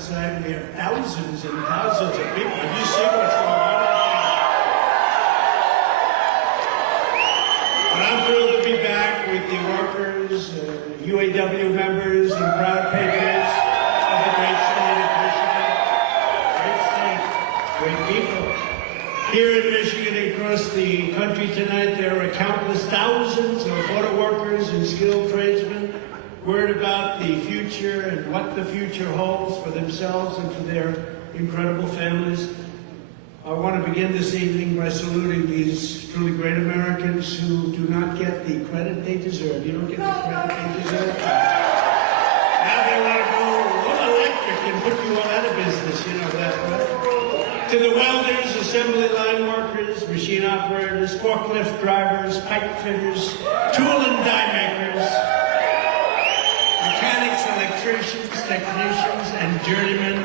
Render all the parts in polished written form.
outside. We have thousands and thousands of people. Have you seen what's going on? But I'm thrilled to be back with the workers, UAW members, and proud patriots of the great state of Michigan. Great state, great people. Here in Michigan and across the country tonight, there are countless thousands of auto workers and skilled tradesmen worried about the future and what the future holds for themselves and for their incredible families. I want to begin this evening by saluting these truly great Americans who do not get the credit they deserve. You don't get the credit they deserve. Now they want to go all electric and put you all out of business, you know that, right? To the welders, assembly line workers, machine operators, forklift drivers, pipe fitters, tool and die makers, mechanics, electricians, technicians, and journeymen.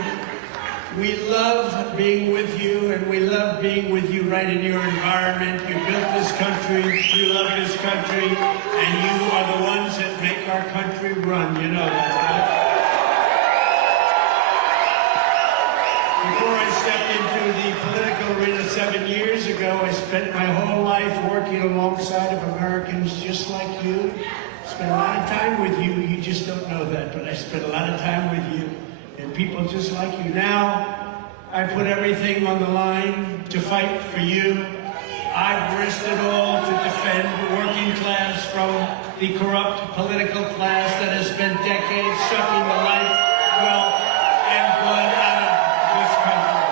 We love being with you, and we love being with you right in your environment. You built this country, you love this country, and you are the ones that make our country run. You know that, right? Before I stepped into the political arena 7 years ago, I spent my whole life working alongside of Americans just like you. Spent a lot of time with you. You just don't know that, but I spent a lot of time with you and people just like you. Now, I put everything on the line to fight for you. I've risked it all to defend the working class from the corrupt political class that has spent decades sucking the life, wealth, and blood out of this country.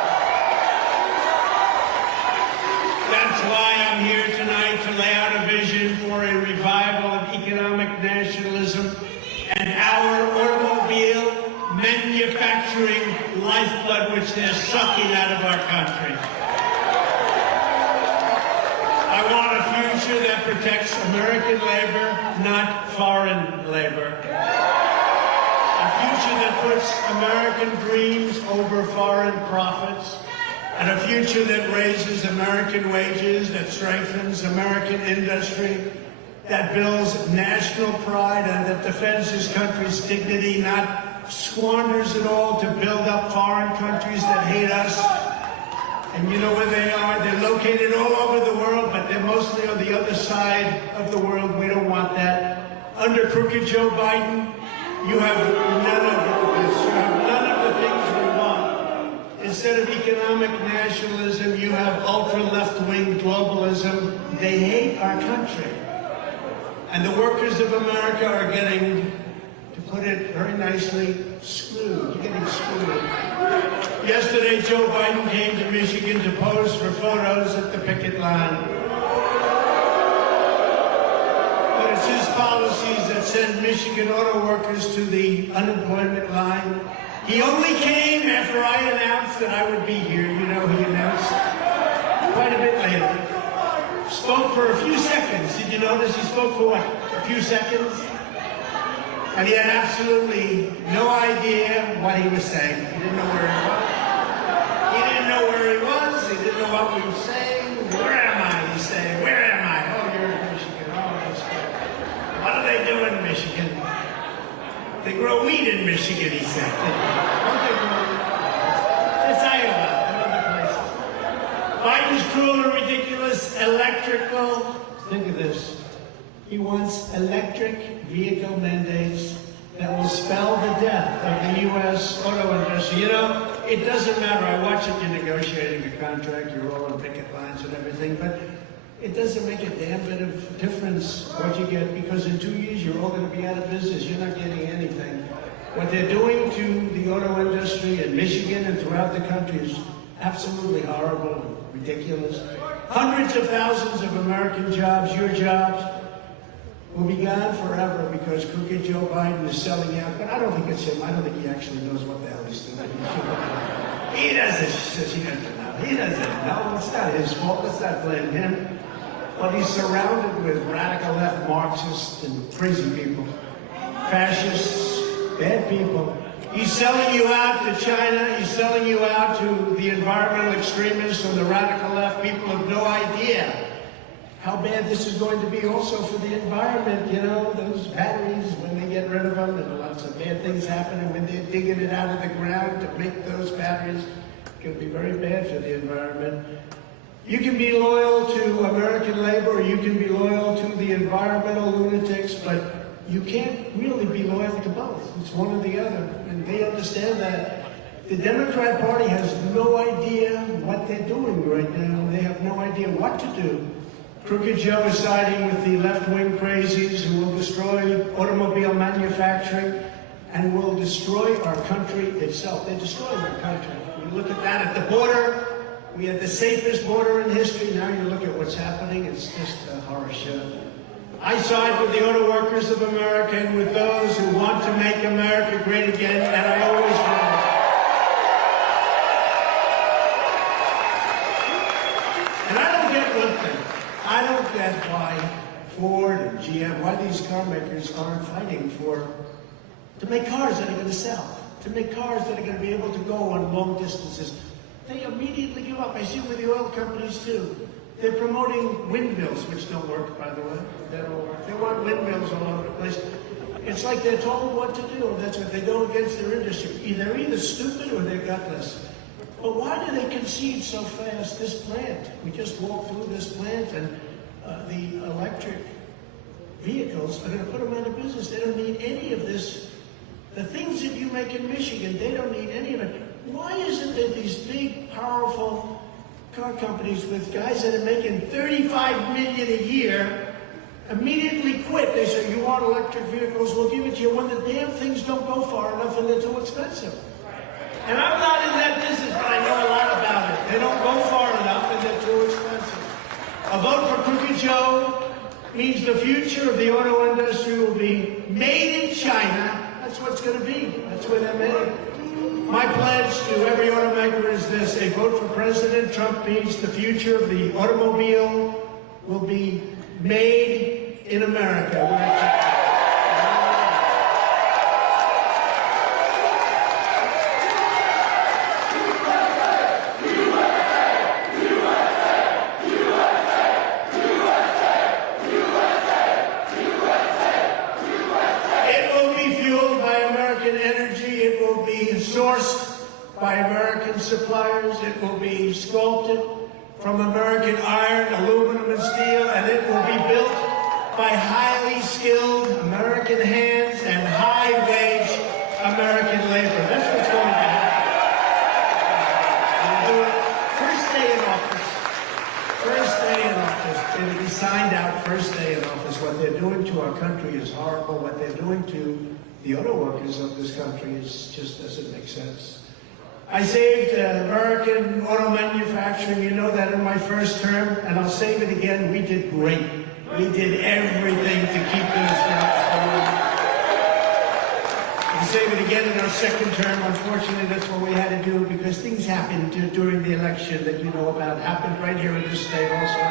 That's why I'm here tonight to lay out a vision for a revival of economic nationalism and our automobile manufacturing lifeblood, which they're sucking out of our country. I want a future that protects American labor, not foreign labor. A future that puts American dreams over foreign profits. And a future that raises American wages, that strengthens American industry, that builds national pride and that defends this country's dignity, not squanders it all to build up foreign countries that hate us. And you know where they are? They're located all over the world, but they're mostly on the other side of the world. We don't want that. Under crooked Joe Biden, you have none of this. You have none of the things we want. Instead of economic nationalism, you have ultra-left-wing globalism. They hate our country. And the workers of America are getting, to put it very nicely, screwed. You're getting screwed. Yesterday, Joe Biden came to Michigan to pose for photos at the picket line. But it's his policies that send Michigan auto workers to the unemployment line. He only came after I announced that I would be here. You know, he announced quite a bit later. Spoke for a few seconds. Did you notice he spoke for what? A few seconds? And he had absolutely no idea what he was saying. He didn't know where he was. He didn't know where he was. He didn't know what we were saying. Where am I? He's saying, where am I? Oh, you're in Michigan. Oh, that's good. What do they do in Michigan? They grow weed in Michigan, he said. Don't they grow weed? It's Iowa and other places. Biden's cruel and ridiculous electrical. Think of this. He wants electric vehicle mandates that will spell the death of the U.S. auto industry. You know, it doesn't matter. I watch it, you're negotiating a contract, you're all on picket lines and everything, but it doesn't make a damn bit of difference what you get, because in 2 years you're all going to be out of business. You're not getting anything. What they're doing to the auto industry in Michigan and throughout the country is absolutely horrible and ridiculous. Hundreds of thousands of American jobs, your jobs, will be gone forever because crooked Joe Biden is selling out. But I don't think it's him. I don't think he actually knows what the hell he's doing. He doesn't know. He doesn't know. It's not his fault. Let's not blame him. But he's surrounded with radical left Marxists and crazy people, fascists, bad people. He's selling you out to China. He's selling you out to the environmental extremists and the radical left. People have no idea how bad this is going to be also for the environment. You know, those batteries, when they get rid of them, there are lots of bad things happening when they're digging it out of the ground to make those batteries. It's going to be very bad for the environment. You can be loyal to American labor, or you can be loyal to the environmental lunatics, but you can't really be loyal to both. It's one or the other, and they understand that. The Democrat Party has no idea what they're doing right now. They have no idea what to do. Crooked Joe is siding with the left-wing crazies who will destroy automobile manufacturing and will destroy our country itself. They're destroying our country. You look at that at the border. We had the safest border in history. Now you look at what's happening. It's just a horror show. I side with the auto workers of America and with those who want to make America great again, and I always will. And I don't get one thing. I don't get why Ford and GM, why these car makers aren't fighting to make cars that are going to sell, to make cars that are going to be able to go on long distances. They immediately give up. I see it with the oil companies too. They're promoting windmills, which don't work, by the way. They don't work. They want windmills all over the place. It's like they're told what to do. That's what they do against their industry. They're either stupid or they're gutless. But why do they concede so fast this plant? We just walked through this plant, and the electric vehicles are going to put them out of business. They don't need any of this. The things that you make in Michigan, they don't need any of it. Why isn't there these big, powerful car companies with guys that are making $35 million a year immediately quit? They say, you want electric vehicles, we'll give it to you when the damn things don't go far enough and they're too expensive. And I'm not in that business, but I know a lot about it. They don't go far enough and they're too expensive. A vote for Crooked Joe means the future of the auto industry will be made in China. That's what it's going to be. That's where they're made. My pledge to every automaker is this: a vote for President Trump means the future of the automobile will be made in America. Sourced by American suppliers. It will be sculpted from American iron, aluminum, and steel, and it will be built by highly skilled American hands and high-wage American labor. That's what's going to happen. We'll do it first day in office. First day in office. It'll be signed out first day in office. What they're doing to our country is horrible. What they're doing to the auto workers of this country just doesn't make sense. I saved American auto manufacturing. You know that in my first term, and I'll save it again. We did great. We did everything to keep those jobs going. We'll save it again in our second term. Unfortunately, that's what we had to do because things happened during the election that you know about. Happened right here in this state also.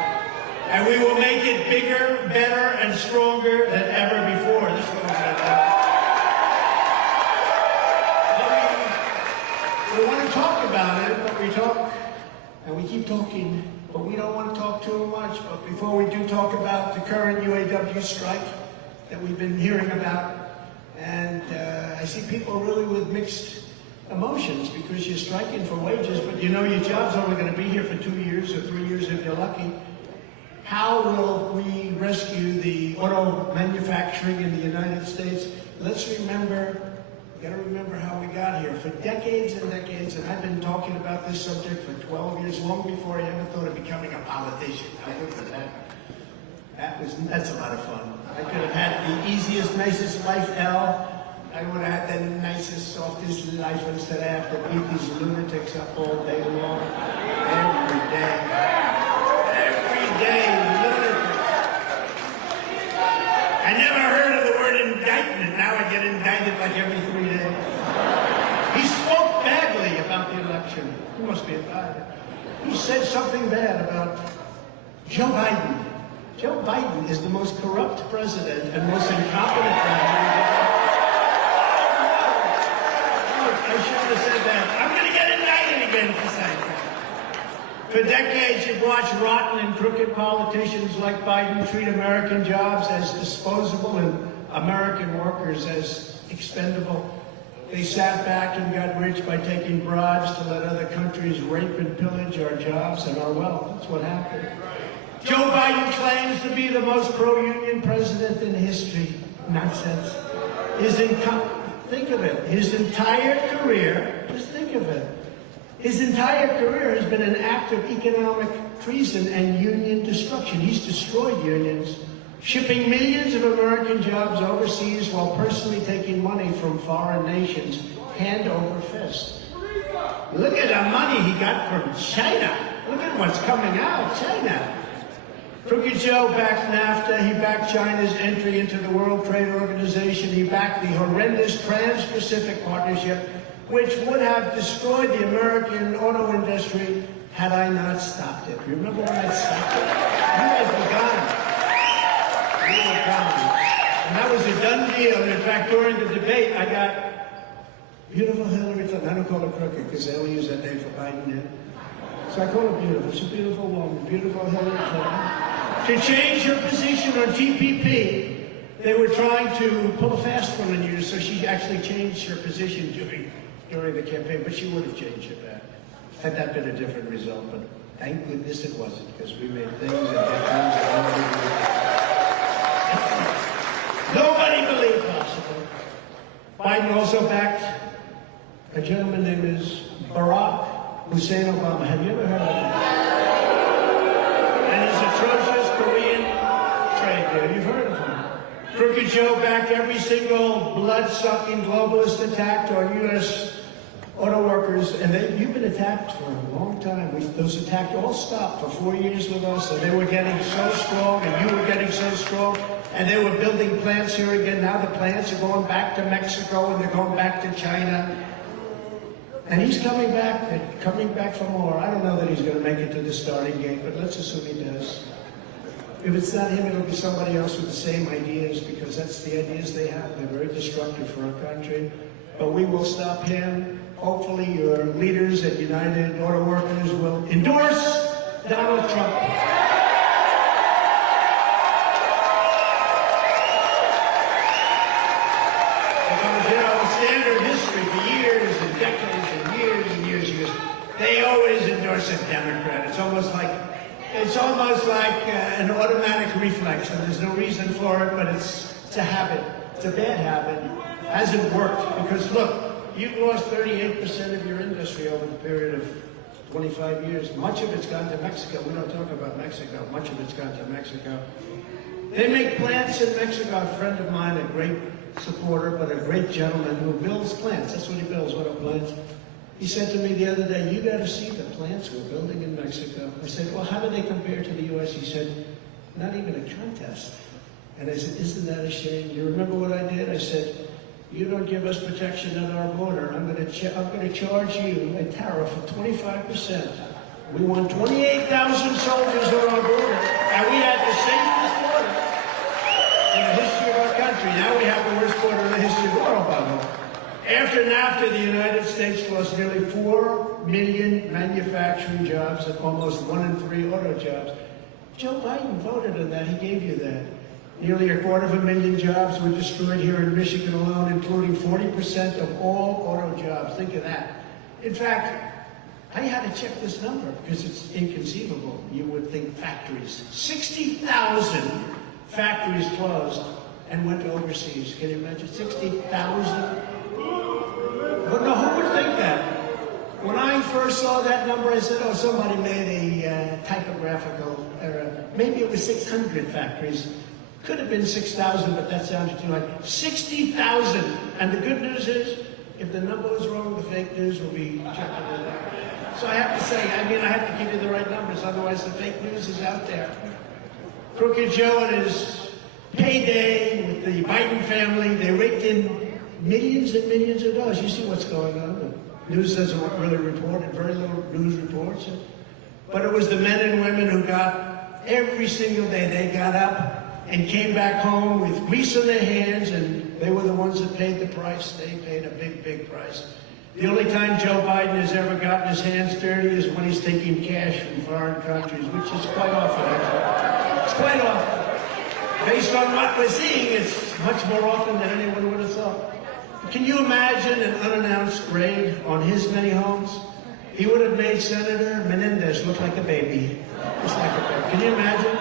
And we will make it bigger, better, and stronger than ever before. This is what we're going to do. We want to talk about it, but we talk, and we keep talking, but we don't want to talk too much. But before we do talk about the current UAW strike that we've been hearing about, and I see people really with mixed emotions because you're striking for wages, but you know your job's only going to be here for 2 years or 3 years if you're lucky. How will we rescue the auto manufacturing in the United States? Let's remember. We've got to remember how we got here. For decades and decades, and I've been talking about this subject for 12 years, long before I ever thought of becoming a politician. I looked at that. That's a lot of fun. I could have had the easiest, nicest life, Al. I would have had the nicest, softest life instead I have to beat these lunatics up all day long. Every day. Every day, lunatics. I never heard of the word indictment. Now I get indicted like every 3 days. He spoke badly about the election. He must be a bad. He said something bad about Joe Biden. Joe Biden is the most corrupt president and most incompetent president. I should have said that. I'm going to get indicted again for saying that. For decades, you've watched rotten and crooked politicians like Biden treat American jobs as disposable and American workers as expendable. They sat back and got rich by taking bribes to let other countries rape and pillage our jobs and our wealth. That's what happened. Joe Biden claims to be the most pro-union president in history. Nonsense. Think of it. His entire career, just think of it. His entire career has been an act of economic treason and union destruction. He's destroyed unions, shipping millions of American jobs overseas while personally taking money from foreign nations, hand over fist. Look at the money he got from China. Look at what's coming out, China. Crooked Joe backed NAFTA, he backed China's entry into the World Trade Organization, he backed the horrendous Trans-Pacific Partnership, which would have destroyed the American auto industry had I not stopped it. Remember when I stopped it? You guys were gone. You were gone. And that was a done deal. And in fact, during the debate, I got beautiful Hillary Clinton. I don't call her crooked because they only use that name for Biden now. So I call her beautiful. She's a beautiful woman. Beautiful Hillary Clinton. To change her position on TPP, they were trying to pull a fast one on you, so she actually changed her position during the campaign, but she would have changed it back. Had that been a different result, but thank goodness it wasn't, because we made things and did things that nobody believed possible. Biden also backed a gentleman named Barack Hussein Obama. Have you ever heard of him? And his atrocious Korean trade deal. You've heard of him. Crooked Joe backed every single blood-sucking globalist attack on U.S. auto workers, and you've been attacked for a long time. Those attacks all stopped for 4 years with us, and they were getting so strong, and you were getting so strong, and they were building plants here again. Now the plants are going back to Mexico, and they're going back to China. And he's coming back for more. I don't know that he's going to make it to the starting gate, but let's assume he does. If it's not him, it'll be somebody else with the same ideas, because that's the ideas they have. They're very destructive for our country. But we will stop him. Hopefully your leaders at United Auto Workers will endorse Donald Trump. Because, you know, standard history for years and decades and years and years and years, they always endorse a Democrat. It's almost like an automatic reflex, and there's no reason for it, but it's a habit. It's a bad habit. It hasn't worked, because look, you've lost 38% of your industry over the period of 25 years. Much of it's gone to Mexico. We don't talk about Mexico. Much of it's gone to Mexico. They make plants in Mexico. A friend of mine, a great supporter, but a great gentleman who builds plants. That's what he builds, auto plants. He said to me the other day, you got to see the plants we're building in Mexico. I said, well, how do they compare to the U.S.? He said, not even a contest. And I said, isn't that a shame? You remember what I did? I said, you don't give us protection at our border. I'm going to charge you a tariff of 25%. We want 28,000 soldiers on our border, and we had the safest border in the history of our country. Now we have the worst border in the history of the world, by the way. After NAFTA, the United States lost nearly 4 million manufacturing jobs and almost 1 in 3 auto jobs. Joe Biden voted on that. He gave you that. Nearly 250,000 jobs were destroyed here in Michigan alone, including 40% of all auto jobs. Think of that. In fact, I had to check this number because it's inconceivable. You would think factories. 60,000 factories closed and went overseas. Can you imagine? 60,000? But no, who would think that? When I first saw that number, I said, oh, somebody made a typographical error. Maybe it was 600 factories. Could have been 6,000, but that sounded too high. 60,000. And the good news is, if the number was wrong, the fake news will be checked. So I have to say, I have to give you the right numbers, otherwise the fake news is out there. Crooked Joe and his payday with the Biden family, they raked in millions and millions of dollars. You see what's going on. The news doesn't really report it. Very little news reports it. But it was the men and women who got, every single day, they got up and came back home with grease on their hands, and they were the ones that paid the price. They paid a big, big price. The only time Joe Biden has ever gotten his hands dirty is when he's taking cash from foreign countries, which is quite often, actually. It's quite often. Based on what we're seeing, it's much more often than anyone would have thought. Can you imagine an unannounced raid on his many homes? He would have made Senator Menendez look like a baby. Just like a baby. Can you imagine?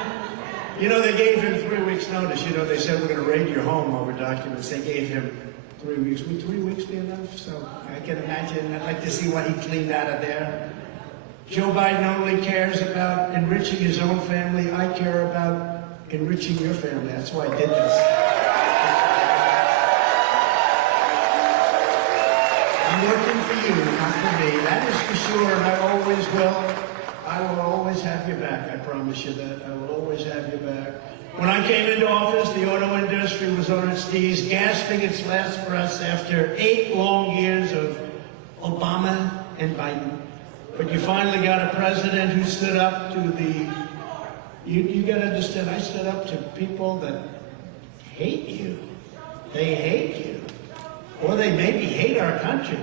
You know, they gave him 3 weeks' notice. You know, they said, we're going to raid your home over documents. They gave him 3 weeks. Would 3 weeks be enough? So I can imagine. I'd like to see what he cleaned out of there. Joe Biden only cares about enriching his own family. I care about enriching your family. That's why I did this. I'm working for you, not for me. That is for sure, and I always will. I will always have your back. I promise you that. I will always have your back. When I came into office, the auto industry was on its knees, gasping its last breaths after 8 long years of Obama and Biden. But you finally got a president who stood up to the... You got to understand, I stood up to people that hate you. They hate you. Or they maybe hate our country.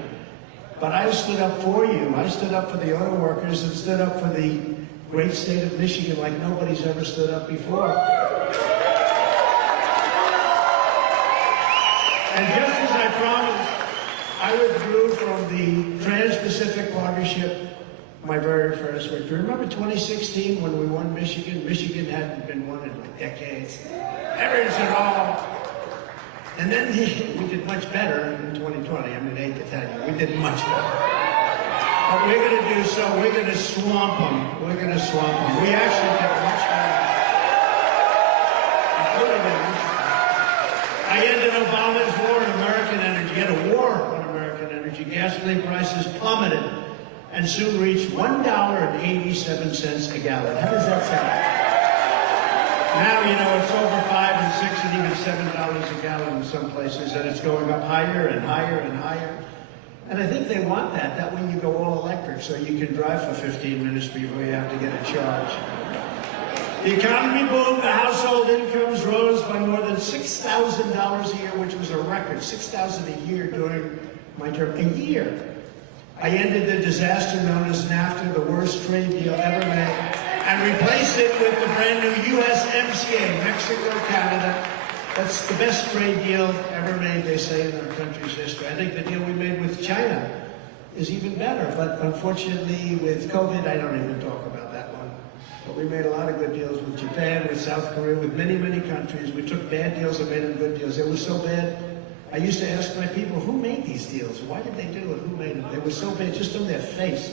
But I stood up for you. I stood up for the auto workers and stood up for the great state of Michigan like nobody's ever stood up before. And just as I promised, I withdrew from the Trans-Pacific Partnership my very first week. Do you remember 2016 when we won Michigan? Michigan hadn't been won in like decades. Never at all. And then we did much better in 2020. I mean, I hate to tell you, we did much better. But we're going to do so. We're going to swamp them. We're going to swamp them. We actually did much better. I ended Obama's war on American energy. He had a war on American energy. Gasoline prices plummeted and soon reached $1.87 a gallon. How does that sound? Now, you know, it's over $5 and $6 and even $7 a gallon in some places, and it's going up higher and higher and higher. And I think they want that. That way you go all electric, so you can drive for 15 minutes before you have to get a charge. The economy boomed. The household incomes rose by more than $6,000 a year, which was a record. $6,000 a year during my term. A year. I ended the disaster known as NAFTA, the worst trade deal ever made, and replaced it with the brand new USMCA, Mexico, Canada. That's the best trade deal ever made, they say, in our country's history. I think the deal we made with China is even better, but unfortunately with COVID, I don't even talk about that one. But we made a lot of good deals with Japan, with South Korea, with many, many countries. We took bad deals and made them good deals. They were so bad, I used to ask my people, who made these deals? Why did they do it? Who made them? They were so bad, just on their face.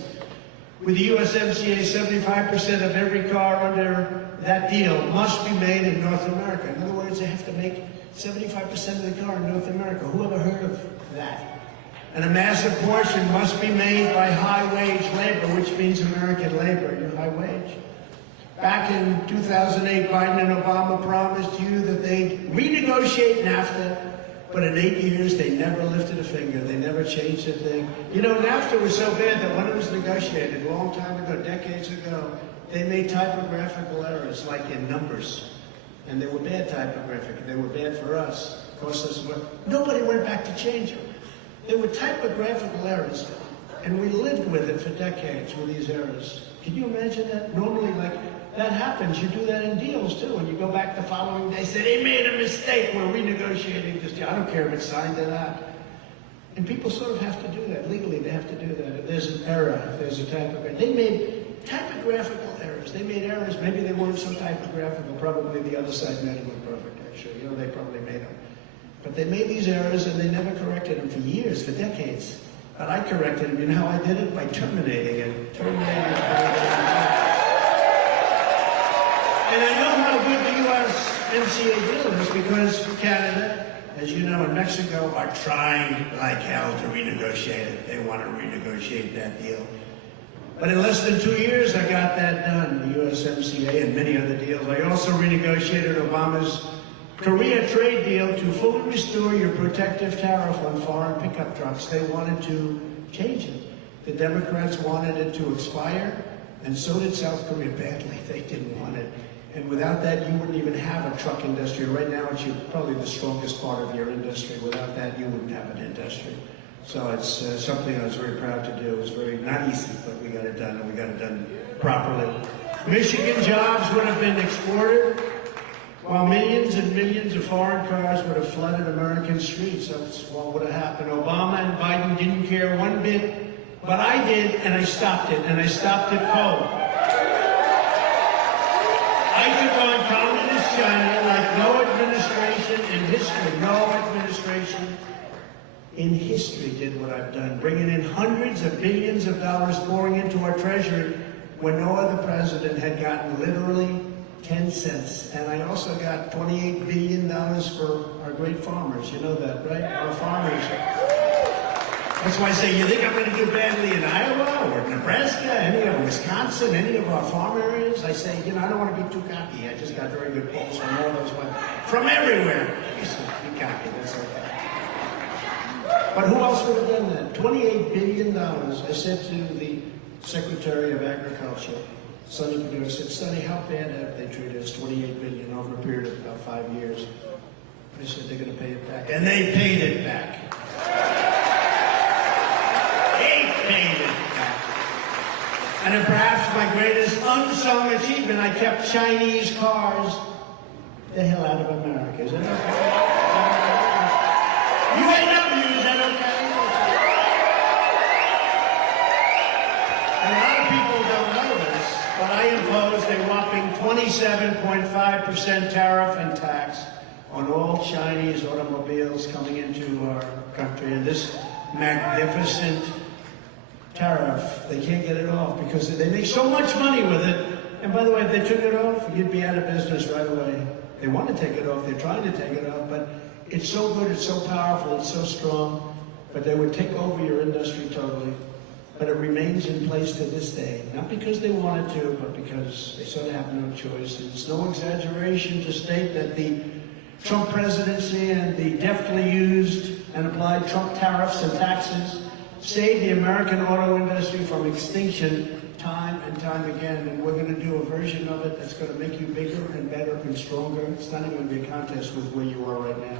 With the USMCA, 75% of every car under that deal must be made in North America. In other words, they have to make 75% of the car in North America. Who ever heard of that? And a massive portion must be made by high-wage labor, which means American labor, your high wage. Back in 2008, Biden and Obama promised you that they'd renegotiate NAFTA, but in 8 years, they never lifted a finger. They never changed a thing. You know, NAFTA was so bad that when it was negotiated a long time ago, decades ago, they made typographical errors, like in numbers. And they were bad typographic. They were bad for us. Cost us money. Nobody went back to change them. They were typographical errors. And we lived with it for decades, with these errors. Can you imagine that? Normally, like, that happens. You do that in deals, too. And you go back the following day, say, they made a mistake. We're renegotiating this deal. I don't care if it's signed or not. And people sort of have to do that. Legally, they have to do that. If there's an error, if there's a typographic. They made typographical errors. They made errors. Maybe they weren't so typographical. Probably the other side made them imperfect, actually. You know, they probably made them. But they made these errors, and they never corrected them for years, for decades. But I corrected them. You know how I did it? By terminating it. Terminating it. And I know how good the USMCA deal is because Canada, as you know, and Mexico are trying like hell to renegotiate it. They want to renegotiate that deal. But in less than 2 years, I got that done, the USMCA and many other deals. I also renegotiated Obama's Korea trade deal to fully restore your protective tariff on foreign pickup trucks. They wanted to change it. The Democrats wanted it to expire, and so did South Korea badly. They didn't want it. And without that, you wouldn't even have a truck industry. Right now, it's probably the strongest part of your industry. Without that, you wouldn't have an industry. So it's something I was very proud to do. It was very, not easy, but we got it done, and we got it done properly. Michigan jobs would have been exported, while millions and millions of foreign cars would have flooded American streets. That's what would have happened. Obama and Biden didn't care one bit, but I did, and I stopped it, and I stopped it cold. I took on communist China like no administration in history did what I've done, bringing in hundreds of billions of dollars pouring into our treasury when no other president had gotten literally 10 cents. And I also got $28 billion for our great farmers. You know that, right? Our farmers. That's why I say, you think I'm going to do badly in Iowa or Nebraska, any of Wisconsin, any of our farm areas? I say, you know, I don't want to be too cocky. I just got very good polls from all those ones. From everywhere. Be cocky, that's okay. But who else would have done that? $28 billion. I said to the Secretary of Agriculture, Sonny Perdue, I said, Sonny, how bad have they treated us? $28 billion over a period of about 5 years. I said, they're going to pay it back. And they paid it back. And perhaps my greatest unsung achievement, I kept Chinese cars the hell out of America. Is that okay? UAW, is that okay? And a lot of people don't know this, but I imposed a whopping 27.5% tariff and tax on all Chinese automobiles coming into our country. And this magnificent tariff, they can't get it off because they make so much money with it. And by the way, if they took it off, you'd be out of business right away. They want to take it off, they're trying to take it off, but it's so good, it's so powerful, it's so strong, but they would take over your industry totally. But it remains in place to this day, not because they wanted to, but because they sort of have no choice. It's no exaggeration to state that the Trump presidency and the deftly used and applied Trump tariffs and taxes saved the American auto industry from extinction time and time again. And we're going to do a version of it that's going to make you bigger and better and stronger. It's not even going to be a contest with where you are right now.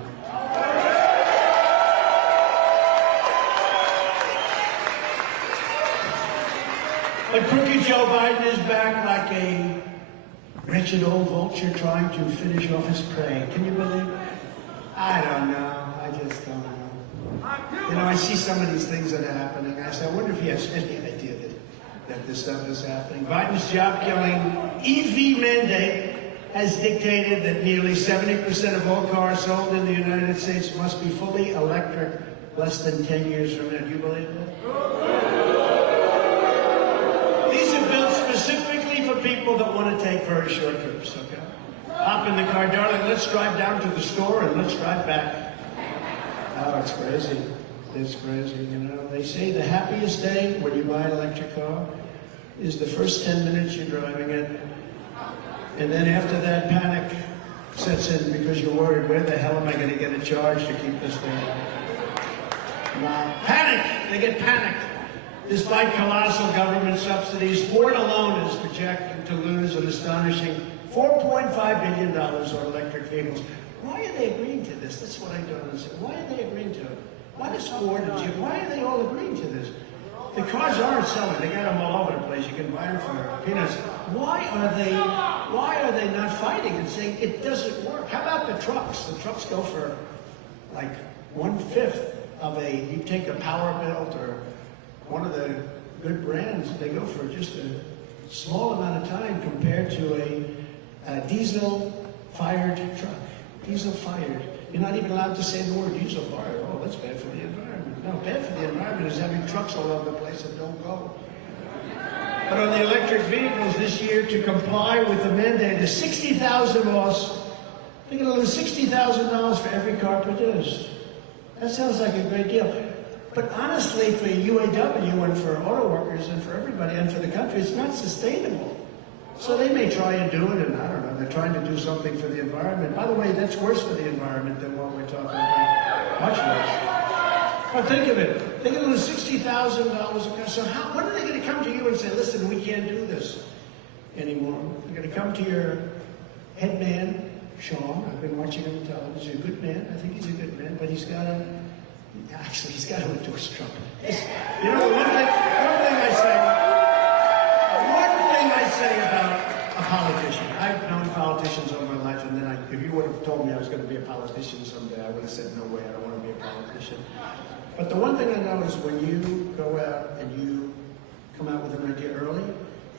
But crooked Joe Biden is back like a wretched old vulture trying to finish off his prey. Can you believe it? I don't know. I just don't know. You know, I see some of these things that are happening. I say, I wonder if he has any idea that this stuff is happening. Biden's job-killing EV mandate has dictated that nearly 70% of all cars sold in the United States must be fully electric less than 10 years from now. Do you believe that? These are built specifically for people that want to take very short trips, okay? Hop in the car, darling, let's drive down to the store and let's drive back. Oh, it's crazy. It's crazy, you know. They say the happiest day when you buy an electric car is the first 10 minutes you're driving it. And then after that, panic sets in because you're worried, where the hell am I going to get a charge to keep this thing on? Wow. Panic! They get panicked. Despite colossal government subsidies, Ford alone is projected to lose an astonishing $4.5 billion on electric vehicles. Why are they agreeing to this? That's what I don't understand. Why are they agreeing to it? Why does Ford and Jeep, why are they all agreeing to this? The cars aren't selling. They got them all over the place. You can buy them for peanuts. Why are they not fighting and saying it doesn't work? How about the trucks? The trucks go for like 1/5 of you take a Power Built or one of the good brands, they go for just a small amount of time compared to a diesel-fired truck. Diesel-fired. You're not even allowed to say the word diesel-fired. Oh, that's bad for the environment. No, bad for the environment is having trucks all over the place that don't go. But on the electric vehicles this year, to comply with the mandate, is 60,000 loss. They're going to lose $60,000 for every car produced. That sounds like a great deal. But honestly, for UAW and for auto workers and for everybody and for the country, it's not sustainable. So they may try and do it, and I don't know, they're trying to do something for the environment. By the way, that's worse for the environment than what we're talking about. Much worse. But think of it. They're going to lose $60,000 a car. So when are they going to come to you and say, listen, we can't do this anymore? They're going to come to your head man, Sean. I've been watching him on television. He's a good man. I think he's a good man. But he's got Actually, he's got to endorse Trump. You know, one thing I say about a politician. I've known politicians all my life, and then if you would have told me I was going to be a politician someday, I would have said, no way, I don't want to be a politician. But the one thing I know is when you go out and you come out with an idea early,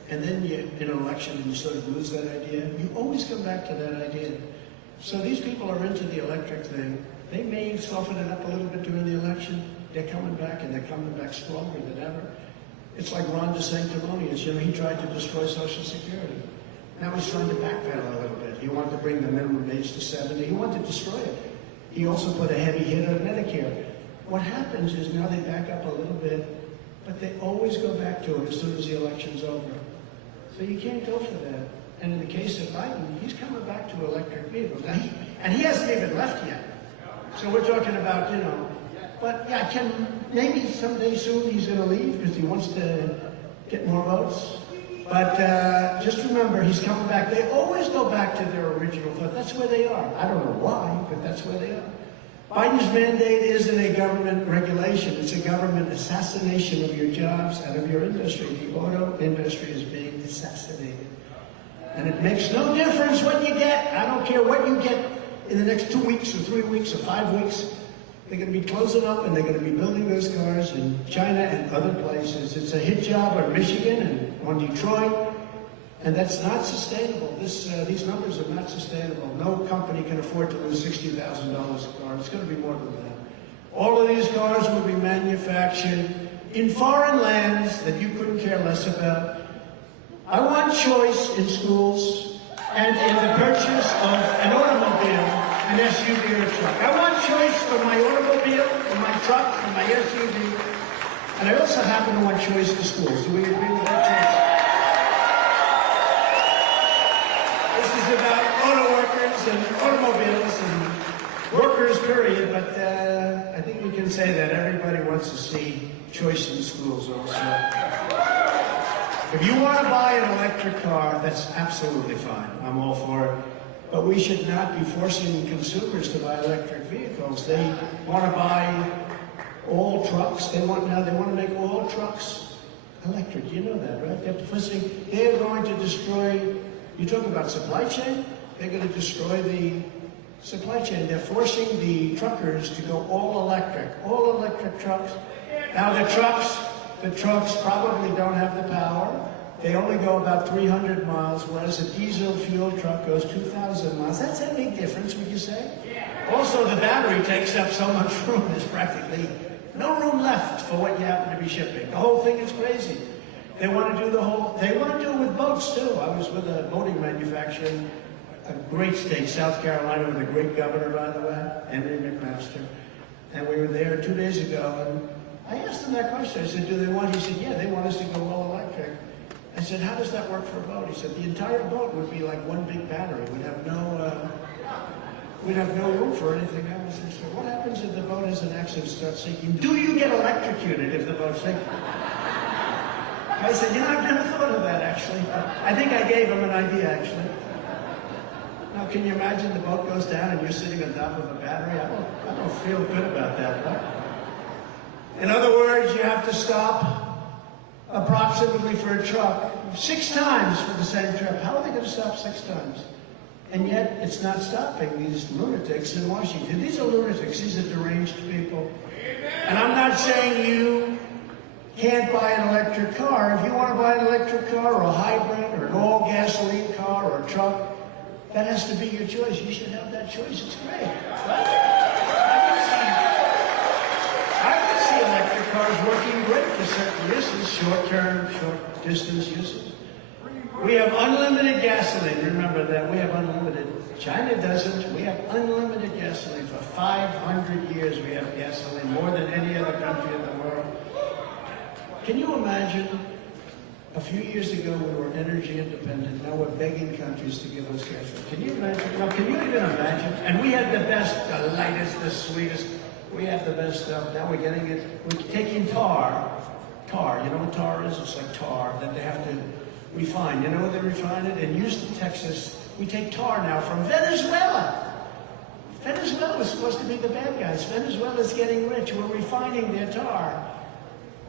and then you, in an election, and you sort of lose that idea, you always come back to that idea. So these people are into the electric thing. They may soften it up a little bit during the election. They're coming back, and they're coming back stronger than ever. It's like Ron DeSanctimonious. You know, he tried to destroy Social Security. Now he's trying to backpedal a little bit. He wanted to bring the minimum age to 70. He wanted to destroy it. He also put a heavy hit on Medicare. What happens is now they back up a little bit, but they always go back to it as soon as the election's over. So you can't go for that. And in the case of Biden, he's coming back to electric vehicles. Now and he hasn't even left yet. So we're talking about, you know, but yeah, maybe someday soon he's going to leave because he wants to get more votes. But just remember, he's coming back. They always go back to their original thought. That's where they are. I don't know why, but that's where they are. Biden's mandate isn't a government regulation. It's a government assassination of your jobs and of your industry. The auto industry is being assassinated. And it makes no difference what you get. I don't care what you get in the next 2 weeks or 3 weeks or 5 weeks. They're going to be closing up and they're going to be building those cars in China and other places. It's a hit job on Michigan and on Detroit. And that's not sustainable. These numbers are not sustainable. No company can afford to lose $60,000 a car. It's going to be more than that. All of these cars will be manufactured in foreign lands that you couldn't care less about. I want choice in schools and in the purchase of an automobile, an SUV or a truck. I want choice for my automobile, for my truck, for my SUV. And I also happen to want choice for schools. Do we agree with that choice? This is about auto workers and automobiles and workers, period. But I think we can say that everybody wants to see choice in schools also. If you want to buy an electric car, that's absolutely fine. I'm all for it. But we should not be forcing consumers to buy electric vehicles. They want to buy all trucks. They want to make all trucks electric. You know that, right? They're going to destroy. You talk about supply chain. They're going to destroy the supply chain. They're forcing the truckers to go all electric trucks. Now the trucks probably don't have the power. They only go about 300 miles, whereas a diesel fuel truck goes 2,000 miles. That's a big difference, would you say? Also, the battery takes up so much room, there's practically no room left for what you happen to be shipping. The whole thing is crazy. They want to do they want to do it with boats, too. I was with a boating manufacturer in a great state, South Carolina, with a great governor, by the way, Henry McMaster. And we were there 2 days ago, and I asked him that question. I said, do they want? He said, yeah, they want us to go all electric. I said, how does that work for a boat? He said, the entire boat would be like one big battery. We'd have no room for anything else. I said, what happens if the boat has an accident, starts sinking? Do you get electrocuted if the boat sinks? I said, you know, I've never thought of that, actually. I think I gave him an idea, actually. Now, can you imagine the boat goes down and you're sitting on top of a battery? I don't feel good about that, right? In other words, you have to stop approximately for a truck 6 times for the same trip. How are they going to stop 6 times? And yet, it's not stopping these lunatics in Washington. These are lunatics. These are deranged people. And I'm not saying you can't buy an electric car. If you want to buy an electric car or a hybrid or an all-gasoline car or a truck, that has to be your choice. You should have that choice. It's great. Right? Electric cars working great for certain uses, short-term, short-distance uses. We have unlimited gasoline. Remember that. We have unlimited. China doesn't. We have unlimited gasoline. For 500 years we have gasoline, more than any other country in the world. Can you imagine? A few years ago we were energy independent. Now we're begging countries to give us gasoline. Can you imagine? Now, can you even imagine? And we had the best, the lightest, the sweetest. We have the best stuff. Now we're getting it. We're taking tar. You know what tar is? It's like tar that they have to refine. You know what they refine it? In Houston, Texas, we take tar now from Venezuela. Venezuela was supposed to be the bad guys. Venezuela's getting rich. We're refining their tar.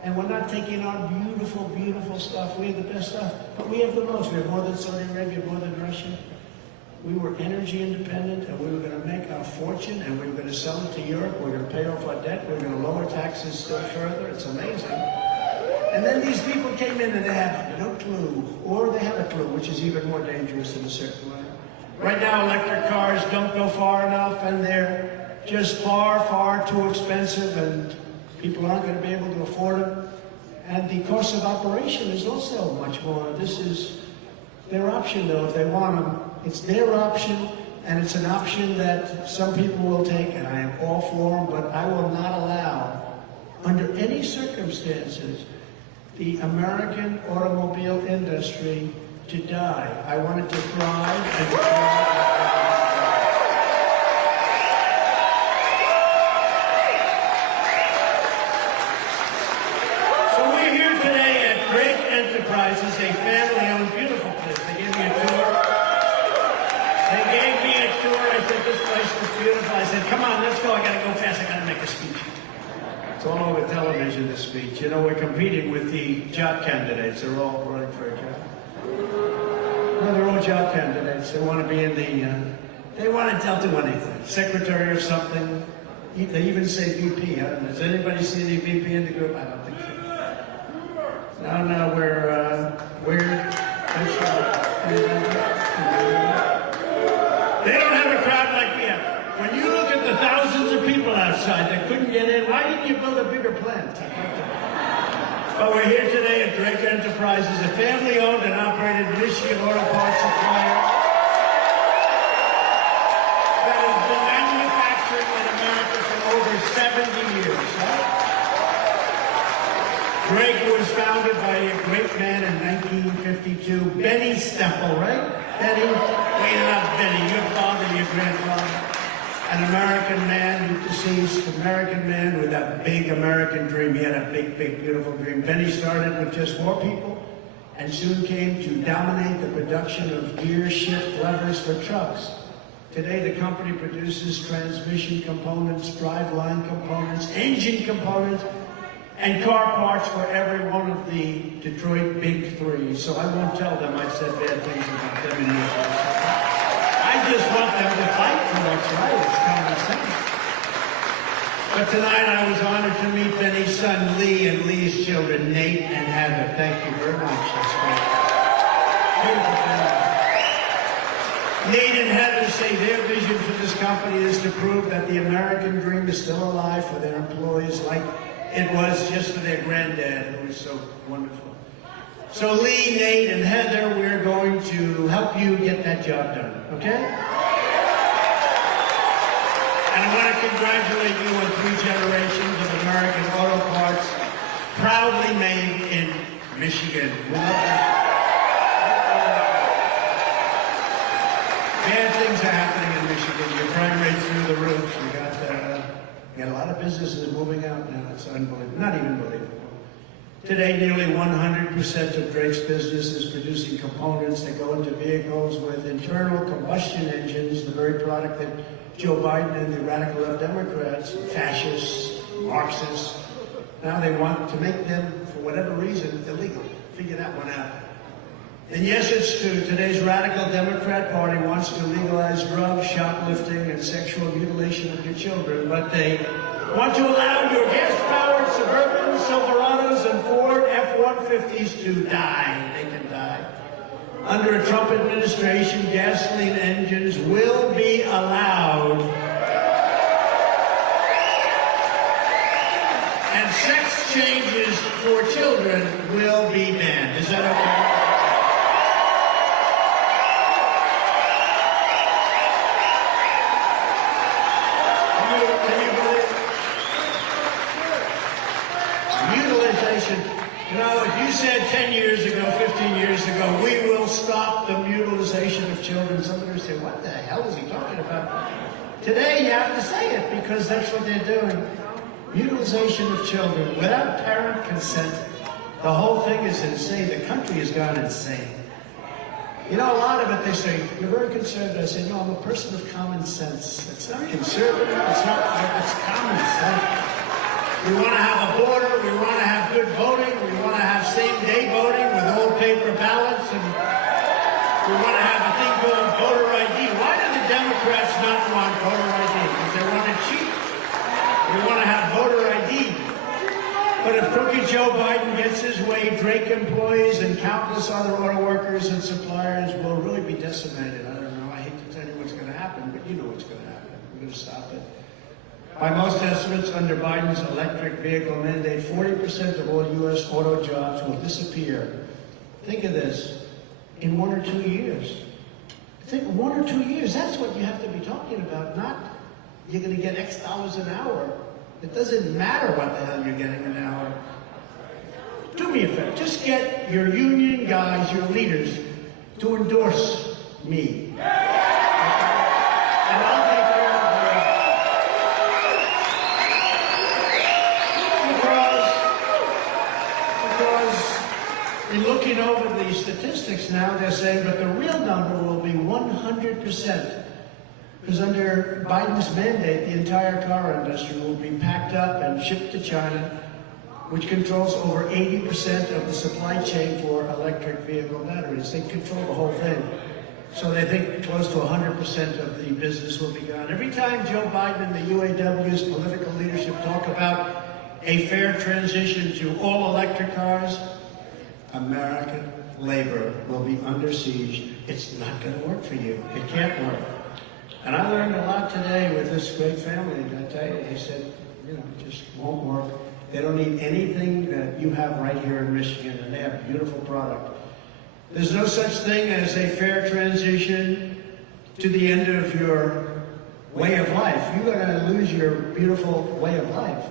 And we're not taking our beautiful, beautiful stuff. We have the best stuff, but we have the most. We have more than Saudi Arabia, more than Russia. We were energy independent, and we were going to make our fortune, and we were going to sell it to Europe. We were going to pay off our debt. We were going to lower taxes still further. It's amazing. And then these people came in, and they had no clue, or they had a clue, which is even more dangerous in a certain way. Right now, electric cars don't go far enough, and they're just far, far too expensive, and people aren't going to be able to afford them. And the cost of operation is also much more. This is their option, though, if they want them. It's their option, and it's an option that some people will take, and I am all for them, but I will not allow, under any circumstances, the American automobile industry to die. I want it to thrive and thrive. So we're here today at Great Enterprises, a family-owned, beautiful place. They gave me a tour. I said, this place was beautiful. I said, come on, let's go. I got to go fast. I got to make a speech. It's all over television, this speech. You know, we're competing with the job candidates. They're all running for a job. No, they're all job candidates. They want to be in the, they want to do anything. Secretary of something. They even say VP. I don't know. Does anybody see any VP in the group? I don't think so. No, they don't have a crowd like we have. When you look at the thousands of people outside that couldn't get in, why didn't you build a bigger plant? But we're here today at Drake Enterprises, a family-owned and operated Michigan auto parts supplier that has been manufacturing in America for over 70 years. Drake was founded by a great man in 1952, Benny Stempel, right? Benny, wait up, Benny, your father, your grandfather, an American man who deceased, American man with a big American dream. He had a big, big, beautiful dream. Benny started with just 4 people and soon came to dominate the production of gear shift levers for trucks. Today, the company produces transmission components, driveline components, engine components, and car parts for every one of the Detroit Big Three. So I won't tell them I said bad things about them in your face. I just want them to fight for what's right. It's common sense. But tonight I was honored to meet Benny's son Lee and Lee's children Nate and Heather. Thank you very much. That's great. Beautiful family. Nate and Heather say their vision for this company is to prove that the American dream is still alive for their employees, like it was just for their granddad, who was so wonderful. So Lee, Nate, and Heather, we're going to help you get that job done, okay? And I want to congratulate you on 3 generations of American auto parts, proudly made in Michigan. Bad things are happening in Michigan. Your crime rate's through the roof. We got a lot of businesses moving out now. It's unbelievable. Not even believable. Today, nearly 100% of Drake's business is producing components that go into vehicles with internal combustion engines, the very product that Joe Biden and the radical left Democrats, fascists, Marxists, now they want to make them, for whatever reason, illegal. Figure that one out. And yes, it's true. Today's radical Democrat Party wants to legalize drugs, shoplifting, and sexual mutilation of your children, but they want to allow your gas-powered Suburbans, Silverados, and Ford F-150s to die. They can die. Under a Trump administration, gasoline engines will be allowed. And sex changes for children will be banned. Is that okay? You know, if you said 10 years ago, 15 years ago, we will stop the mutilization of children, somebody would say, what the hell is he talking about? Today, you have to say it because that's what they're doing. Mutilization of children without parent consent. The whole thing is insane. The country has gone insane. You know, a lot of it, they say, you're very conservative. I say, no, I'm a person of common sense. It's not conservative, it's not, it's common sense. We want to have a border, we want to have good voting, we want to have same-day voting with old paper ballots, and we want to have a thing called voter ID. Why do the Democrats not want voter ID? Because they want to cheat. We want to have voter ID. But if crooked Joe Biden gets his way, Drake employees and countless other auto workers and suppliers will really be decimated. I don't know. I hate to tell you what's going to happen, but you know what's going to happen. We're going to stop it. By most estimates, under Biden's electric vehicle mandate, 40% of all U.S. auto jobs will disappear. Think of this. In 1 or 2 years. Think 1 or 2 years. That's what you have to be talking about, not you're going to get X dollars an hour. It doesn't matter what the hell you're getting an hour. Do me a favor. Just get your union guys, your leaders, to endorse me. And I'll take care of it. Because in looking over the statistics now, they're saying, but the real number will be 100%. Because under Biden's mandate, the entire car industry will be packed up and shipped to China, which controls over 80% of the supply chain for electric vehicle batteries. They control the whole thing. So they think close to 100% of the business will be gone. Every time Joe Biden and the UAW's political leadership talk about a fair transition to all electric cars, American labor will be under siege. It's not going to work for you. It can't work. And I learned a lot today with this great family. And I tell you, they said, you know, it just won't work. They don't need anything that you have right here in Michigan, and they have a beautiful product. There's no such thing as a fair transition to the end of your way of life. You're going to lose your beautiful way of life.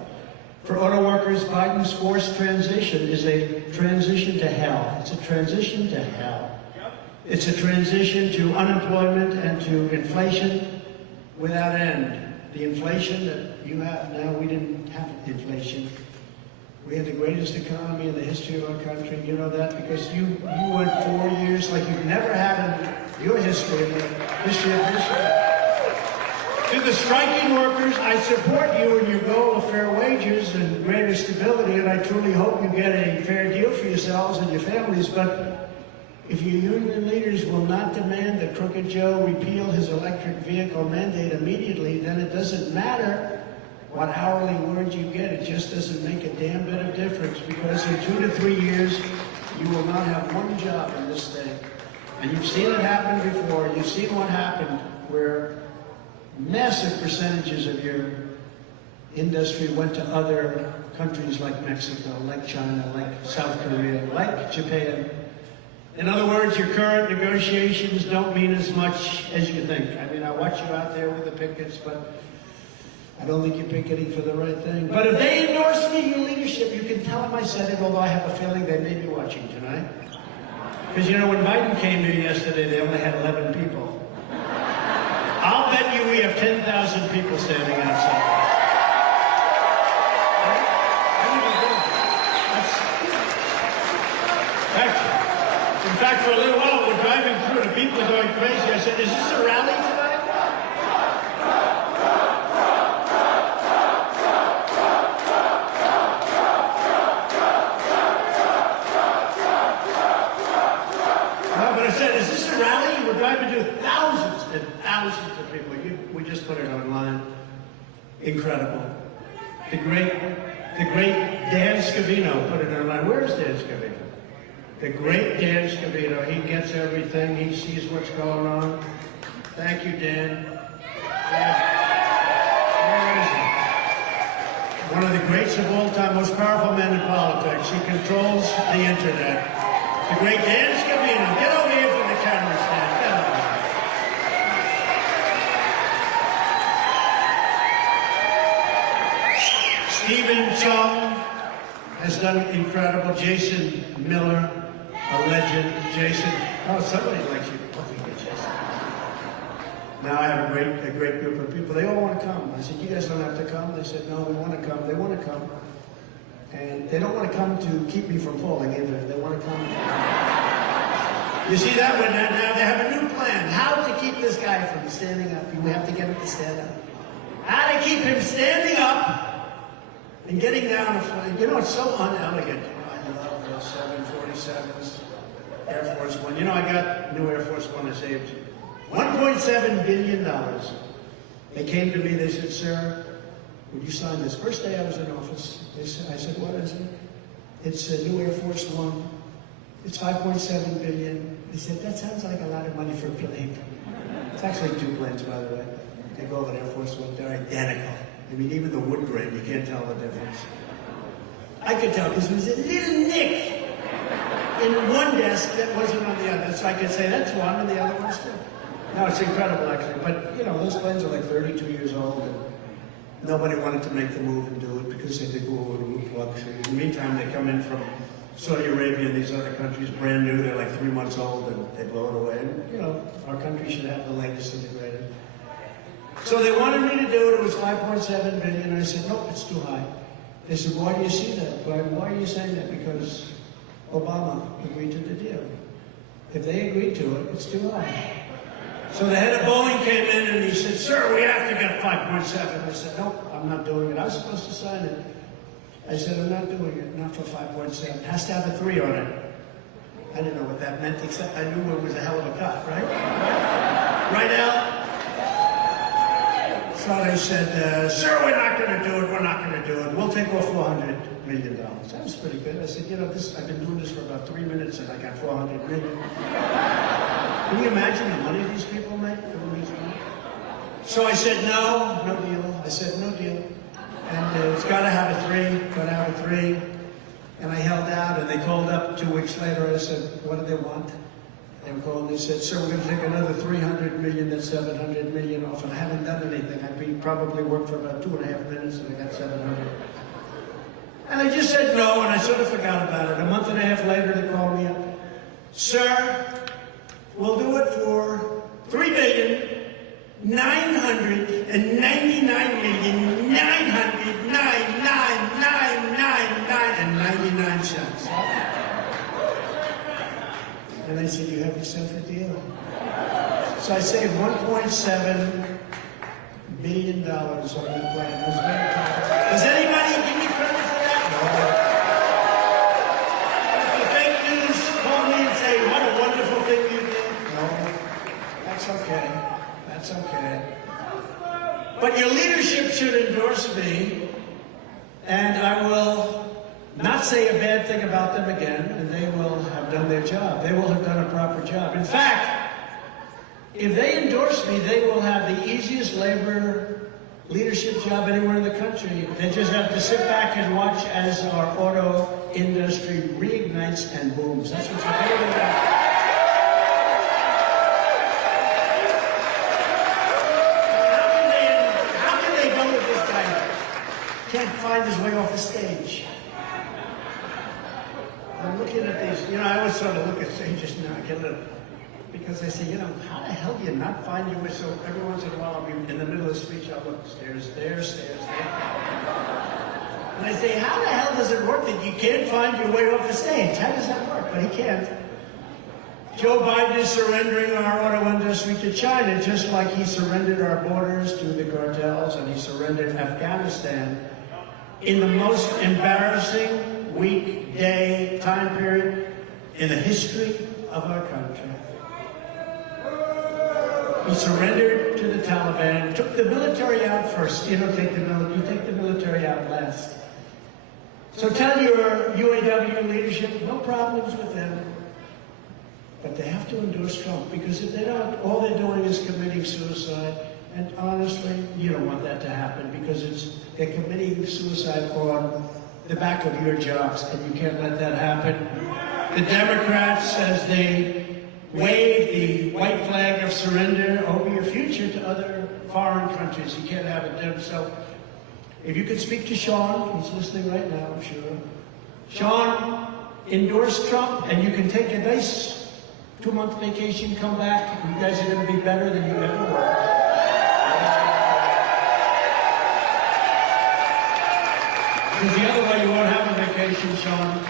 For auto workers, Biden's forced transition is a transition to hell. It's a transition to hell. It's a transition to unemployment and to inflation without end. The inflation that you have now, we didn't have inflation. We had the greatest economy in the history of our country. You know that because you went 4 years like you've never had in your history, in the history of Michigan. To the striking workers, I support you in your goal of fair wages and greater stability, and I truly hope you get a fair deal for yourselves and your families, but if your union leaders will not demand that Crooked Joe repeal his electric vehicle mandate immediately, then it doesn't matter what hourly wage you get. It just doesn't make a damn bit of difference, because in 2 to 3 years, you will not have one job in this state. And you've seen it happen before. You've seen what happened where massive percentages of your industry went to other countries like Mexico, like China, like South Korea, like Japan. In other words, your current negotiations don't mean as much as you think. I mean, I watch you out there with the pickets, but I don't think you're picketing for the right thing. But if they endorse me, your leadership, you can tell them I said it, although I have a feeling they may be watching tonight. Because, you know, when Biden came here yesterday, they only had 11 people. I'll bet you we have 10,000 people standing outside. In fact, for a little while, we're driving through and people are going crazy. I said, is this a rally tonight? No, but I said, is this a rally? We're driving through thousands and thousands of people. We just put it online. Incredible. The great Dan Scavino put it online. Where's Dan Scavino? The great Dan Scavino, he gets everything, he sees what's going on. Thank you, Dan. Where is he? One of the greats of all time, most powerful men in politics. He controls the internet. The great Dan Scavino. Get over here from the camera stand. Get over here. Stephen Chung has done incredible. Jason Miller. A legend, Jason. Oh, somebody likes you. Jason. Now I have a great group of people. They all want to come. I said, you guys don't have to come. They said, no, we want to come. They want to come. And they don't want to come to keep me from falling either. They want to come. You see that one? Now they have a new plan. How to keep this guy from standing up. We have to get him to stand up. How to keep him standing up and getting down. You know, it's so unelegant. I love those 747s, Air Force One. You know, I got new Air Force One I saved. $1.7 billion. They came to me, they said, sir, would you sign this? First day I was in office, I said, what is it? It's a new Air Force One. It's $5.7 billion. They said, that sounds like a lot of money for a plane. It's actually 2 planes, by the way. They go with Air Force One, they're identical. I mean, even the wood grain, you can't tell the difference. I could tell because there was a little nick in one desk that wasn't on the other. So I could say, that's one, and the other one's two. No, it's incredible, actually. But, you know, those planes are like 32 years old, and nobody wanted to make the move and do it because they think, oh, it'll look luxury. In the meantime, they come in from Saudi Arabia and these other countries, brand new. They're like 3 months old, and they blow it away. And, you know, our country should have the latest and the greatest. So they wanted me to do it. It was $5.7 billion. And I said, nope, it's too high. They said, why do you see that? Why are you saying that? Because Obama agreed to the deal. If they agreed to it, it's too high. So the head of Boeing came in and he said, sir, we have to get 5.7. I said, nope, I'm not doing it. I was supposed to sign it. I said, I'm not doing it, not for 5.7. It has to have a 3 on it. I didn't know what that meant, except I knew it was a hell of a cut, right? Right, Al? So they said, sir, we're not going to do it, we're not going to do it. We'll take off $400 million. That was pretty good. I said, you know, I've been doing this for about 3 minutes and I got $400 million. Can you imagine the money these people make? So I said, no deal. I said, no deal. And it's got to have a 3, got to have a 3. And I held out, and they called up 2 weeks later. I said, what do they want? They were calling, they said, sir, we're going to take another $300 million, that's $700 million off. And I haven't done anything. I probably worked for about 2.5 minutes, and I got $700. And I just said no, and I sort of forgot about it. A month and a half later, they called me up. Sir, we'll do it for $3,999,999,999.99. And they said, you have yourself a deal. So I saved $1.7 billion on that plan. Does anybody give me credit for that? No. If the fake news call me and say, what a wonderful thing you did. No. That's okay. That's okay. But your leadership should endorse me, and I will not say a bad thing about them again, and they will have done their job. They will have done a proper job. In fact, if they endorse me, they will have the easiest labor leadership job anywhere in the country. They just have to sit back and watch as our auto industry reignites and booms. That's what's happening. How can they go with this guy? Can't find his way off the stage. I'm looking at these, you know, I always sort of look at stages now, I get a little, because I say, you know, how the hell do you not find your way? So every once in a while, I'll be in the middle of the speech, I'll look, stairs, stairs, stairs, stairs. And I say, how the hell does it work that you can't find your way off the stage? How does that work? But he can't. Joe Biden is surrendering our auto industry to China, just like he surrendered our borders to the cartels, and he surrendered Afghanistan in the most embarrassing weekday time period in the history of our country. He surrendered to the Taliban, took the military out first. You don't take the military, you take the military out last. So tell your UAW leadership, no problems with them. But they have to endorse Trump, because if they don't, all they're doing is committing suicide. And honestly, you don't want that to happen, because they're committing suicide on the back of your jobs, and you can't let that happen. The Democrats, as they wave the white flag of surrender over your future to other foreign countries, you can't have it done. So if you could speak to Sean, he's listening right now, I'm sure. Sean, endorse Trump, and you can take a nice 2-month vacation, come back. You guys are going to be better than you ever were. Because the other way, you won't have a vacation, Sean.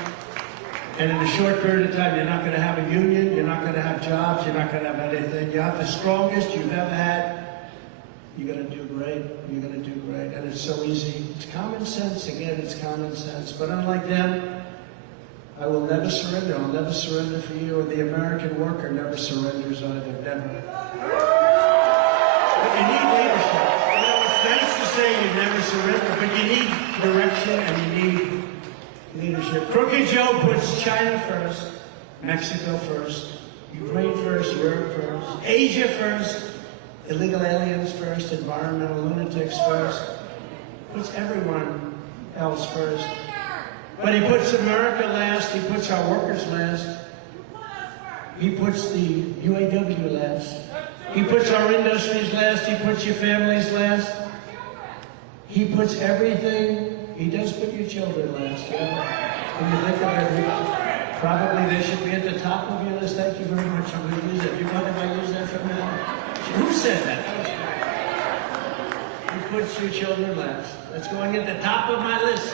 And in a short period of time, you're not going to have a union, you're not going to have jobs, you're not going to have anything. You have the strongest you've ever had. You're going to do great. You're going to do great. And it's so easy. It's common sense. Again, it's common sense. But unlike them, I will never surrender. I'll never surrender for you. And the American worker never surrenders either. Never. But you need leadership. You know, it's nice to say you never surrender, but you need direction and you need leadership. Crooked Joe puts China first, Mexico first, Ukraine first, Europe first, Asia first, illegal aliens first, environmental lunatics first, puts everyone else first. But he puts America last, he puts our workers last, he puts the UAW last, he puts our industries last, he puts your families last, he puts everything. He does put your children last. When you think of it, probably they should be at the top of your list. Thank you very much. I'm going to use that. You mind if I use that for a minute? Who said that? He puts your children last. That's going at the top of my list.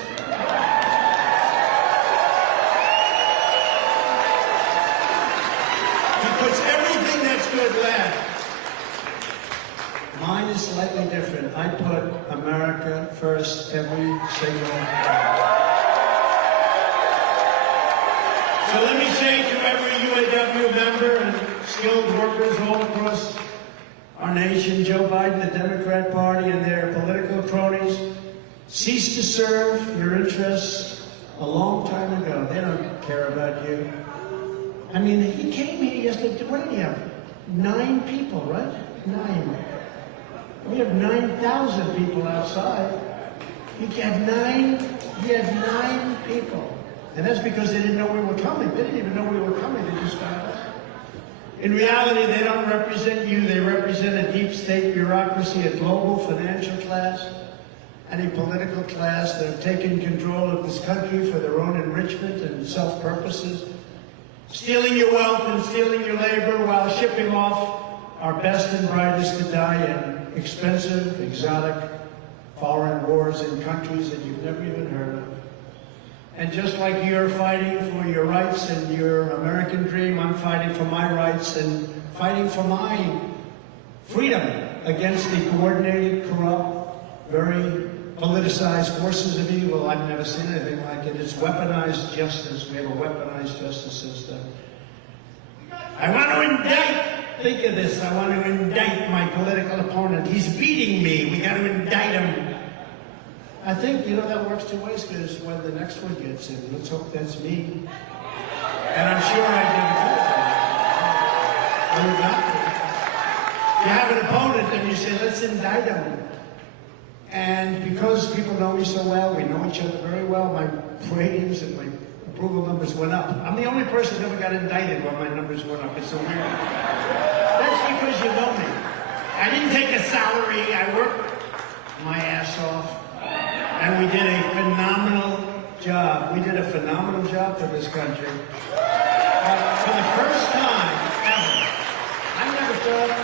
He puts everything that's good last. Mine is slightly different. I put America first every single time. So let me say to every UAW member and skilled workers all across our nation, Joe Biden, the Democrat Party, and their political cronies, cease to serve your interests a long time ago. They don't care about you. I mean, he came here yesterday. What did he have? 9 people, right? 9. We have 9,000 people outside. He had 9 people. And that's because they didn't know we were coming. They didn't even know we were coming. They just found us. In reality, they don't represent you. They represent a deep state bureaucracy, a global financial class, and a political class that have taken control of this country for their own enrichment and self-purposes, stealing your wealth and stealing your labor while shipping off our best and brightest to die in expensive, exotic, foreign wars in countries that you've never even heard of. And just like you're fighting for your rights and your American dream, I'm fighting for my rights and fighting for my freedom against the coordinated, corrupt, very politicized forces of evil. I've never seen anything like it. It's weaponized justice. We have a weaponized justice system. I want to indict. Think of this. I want to indict my political opponent. He's beating me. We got to indict him. I think, you know, that works 2 ways, because when the next one gets in, let's hope that's me. And I'm sure I did good. You have an opponent and you say, let's indict him. And because people know me so well, we know each other very well, my ratings and my approval numbers went up. I'm the only person who ever got indicted when my numbers went up. It's so weird. That's because you know me. I didn't take a salary. I worked my ass off. And we did a phenomenal job. We did a phenomenal job for this country. For the first time ever, I never thought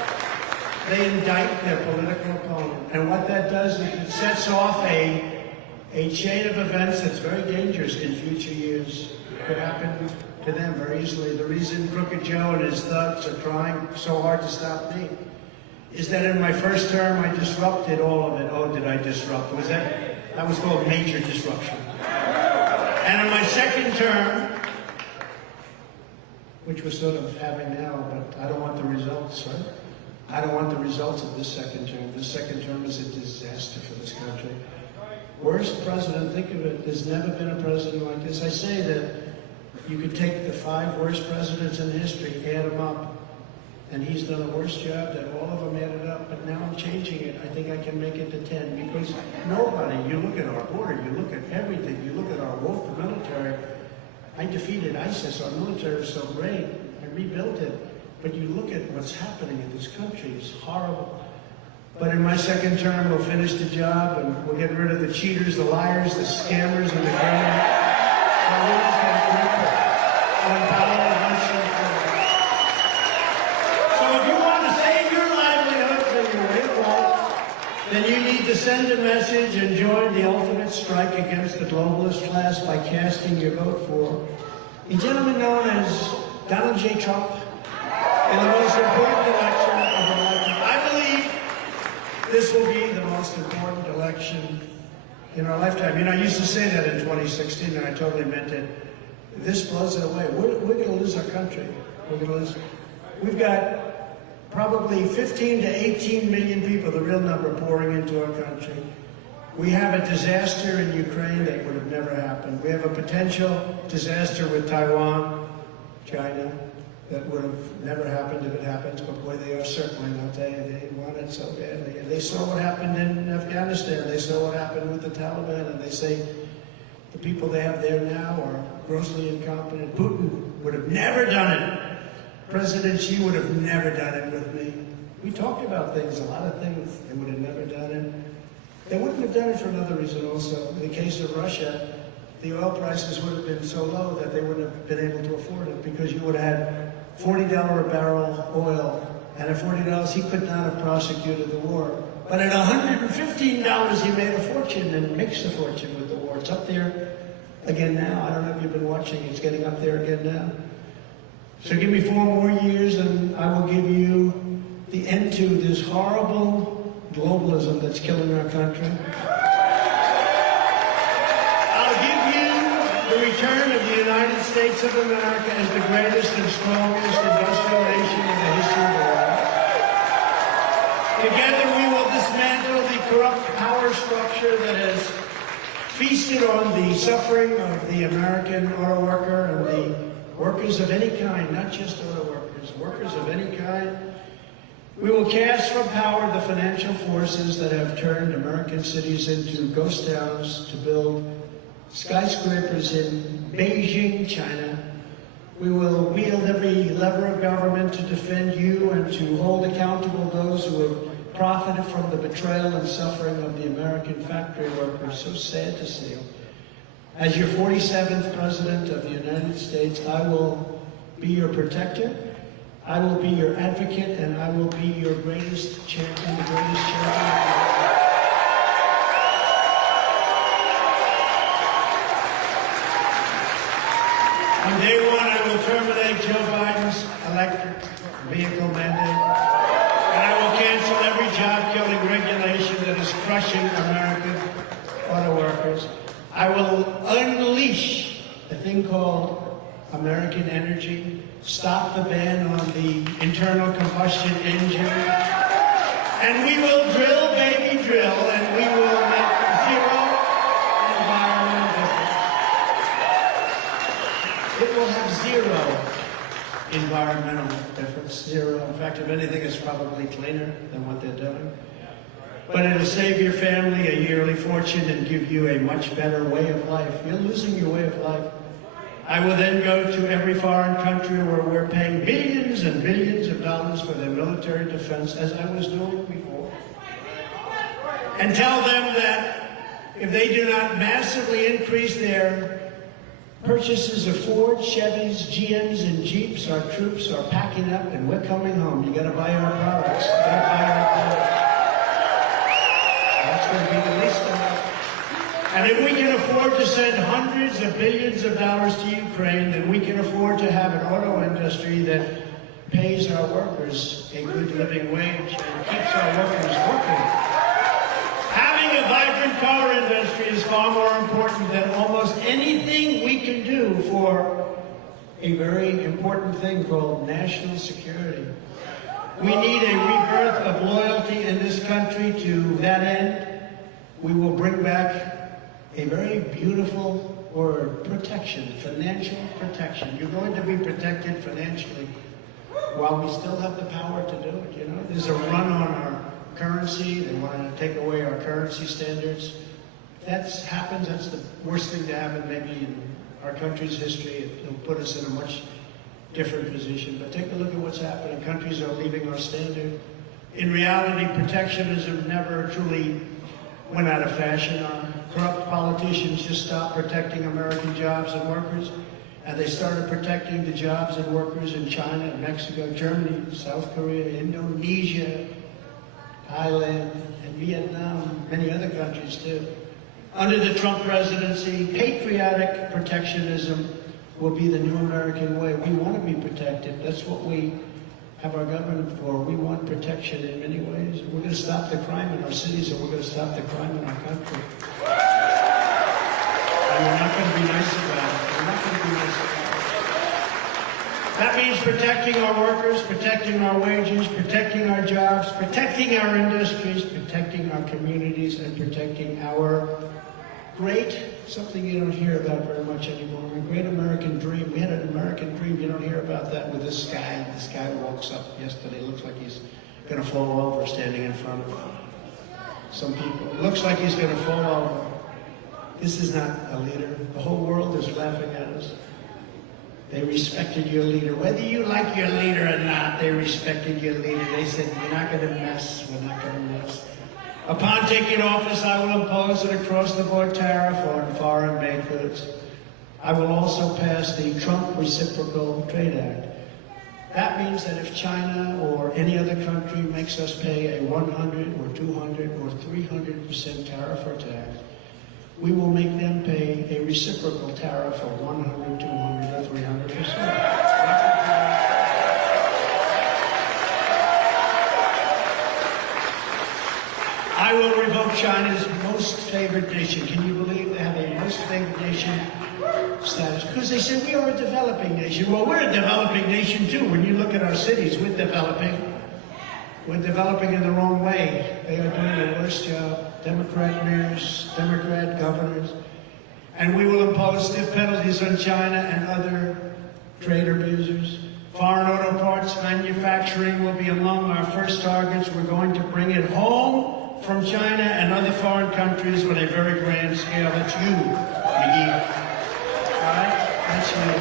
they indict their political opponent. And what that does is it sets off a chain of events that's very dangerous in future years. It could happen to them very easily. The reason Crooked Joe and his thugs are trying so hard to stop me is that in my first term, I disrupted all of it. Oh, did I disrupt? That was called major disruption. And in my second term, which we're sort of having now, but I don't want the results, right? I don't want the results of this second term. This second term is a disaster for this country. Worst president, think of it, there's never been a president like this. I say that you could take the 5 worst presidents in history, add them up, and he's done a worse job than all of them added up, but now I'm changing it. I think I can make it to 10, because nobody, you look at our border, you look at everything, you look at our woke military. I defeated ISIS, our military is so great, I rebuilt it, but you look at what's happening in this country, it's horrible. But in my second term, we'll finish the job, and we'll get rid of the cheaters, the liars, the scammers, and the criminals. Then you need to send a message and join the ultimate strike against the globalist class by casting your vote for a gentleman known as Donald J. Trump, in the most important election of our lifetime. I believe this will be the most important election in our lifetime. You know, I used to say that in 2016, and I totally meant it. This blows it away. We're going to lose our country. We're going to lose. We've got probably 15 to 18 million people, the real number, pouring into our country. We have a disaster in Ukraine that would have never happened. We have a potential disaster with Taiwan, China, that would have never happened if it happens, but boy, they are circling, aren't they? They want it so badly. And they saw what happened in Afghanistan. They saw what happened with the Taliban, and they say the people they have there now are grossly incompetent. Putin would have never done it. President Xi would have never done it with me. We talked about things, a lot of things. They would have never done it. They wouldn't have done it for another reason also. In the case of Russia, the oil prices would have been so low that they wouldn't have been able to afford it, because you would have had $40 a barrel oil, and at $40 he could not have prosecuted the war. But at $115 he made a fortune and makes a fortune with the war. It's up there again now. I don't know if you've been watching. It's getting up there again now. So give me 4 more years and I will give you the end to this horrible globalism that's killing our country. I'll give you the return of the United States of America as the greatest and strongest industrial nation in the history of the world. Together we will dismantle the corrupt power structure that has feasted on the suffering of the American auto worker and the workers of any kind, not just auto workers, workers of any kind. We will cast from power the financial forces that have turned American cities into ghost towns to build skyscrapers in Beijing, China. We will wield every lever of government to defend you and to hold accountable those who have profited from the betrayal and suffering of the American factory workers. So sad to see. As your 47th President of the United States, I will be your protector, I will be your advocate, and I will be your greatest champion, the greatest champion. On day one, I will terminate Joe Biden's electric vehicle mandate, and I will cancel every job-killing regulation that is crushing American auto workers. I will unleash a thing called American energy, stop the ban on the internal combustion engine, and we will drill, baby, drill, and we will make zero environmental difference. It will have zero environmental difference, zero. In fact, if anything, it's probably cleaner than what they're doing. But it'll save your family a yearly fortune and give you a much better way of life. You're losing your way of life. I will then go to every foreign country where we're paying billions and billions of dollars for their military defense, as I was doing before, and tell them that if they do not massively increase their purchases of Ford, Chevys, GMs, and Jeeps, our troops are packing up and we're coming home. You gotta buy our products. You gotta buy our products. That's going to be the least of it. And if we can afford to send hundreds of billions of dollars to Ukraine, then we can afford to have an auto industry that pays our workers a good living wage and keeps our workers working. Having a vibrant car industry is far more important than almost anything we can do for a very important thing called national security. We need a rebirth of loyalty in this country. To that end, we will bring back a very beautiful word, protection, financial protection. You're going to be protected financially while we still have the power to do it, you know. There's a run on our currency. They want to take away our currency standards. If that happens, that's the worst thing to happen maybe in our country's history. It'll put us in a much different position. But take a look at what's happening. Countries are leaving our standard. In reality, protectionism never truly went out of fashion. Our corrupt politicians just stopped protecting American jobs and workers, and they started protecting the jobs and workers in China, Mexico, Germany, South Korea, Indonesia, Thailand, and Vietnam, many other countries too. Under the Trump presidency, patriotic protectionism will be the new American way. We want to be protected. That's what we have our government for. We want protection in many ways. We're going to stop the crime in our cities, and we're going to stop the crime in our country. And we're not going to be nice about it. We're not going to be nice about it. That means protecting our workers, protecting our wages, protecting our jobs, protecting our industries, protecting our communities, and protecting our great, something you don't hear about very much anymore, a great American dream. We had an American dream. You don't hear about that with this guy. This guy walks up yesterday. Looks like he's going to fall over standing in front of some people. Looks like he's going to fall over. This is not a leader. The whole world is laughing at us. They respected your leader. Whether you like your leader or not, they respected your leader. They said, you're not going to mess. We're not going to mess. Upon taking office, I will impose an across-the-board tariff on foreign-made goods. I will also pass the Trump Reciprocal Trade Act. That means that if China or any other country makes us pay a 100 or 200 or 300% tariff or tax, we will make them pay a reciprocal tariff of 100, 200, or 300%. I will revoke China's most favored nation. Can you believe they have a most favored nation status? Because they said we are a developing nation. Well, we're a developing nation too. When you look at our cities, we're developing. We're developing in the wrong way. They are doing the worst job. Democrat mayors, Democrat governors. And we will impose stiff penalties on China and other trade abusers. Foreign auto parts manufacturing will be among our first targets. We're going to bring it home from China and other foreign countries on a very grand scale. That's you, McGee. All right? That's you.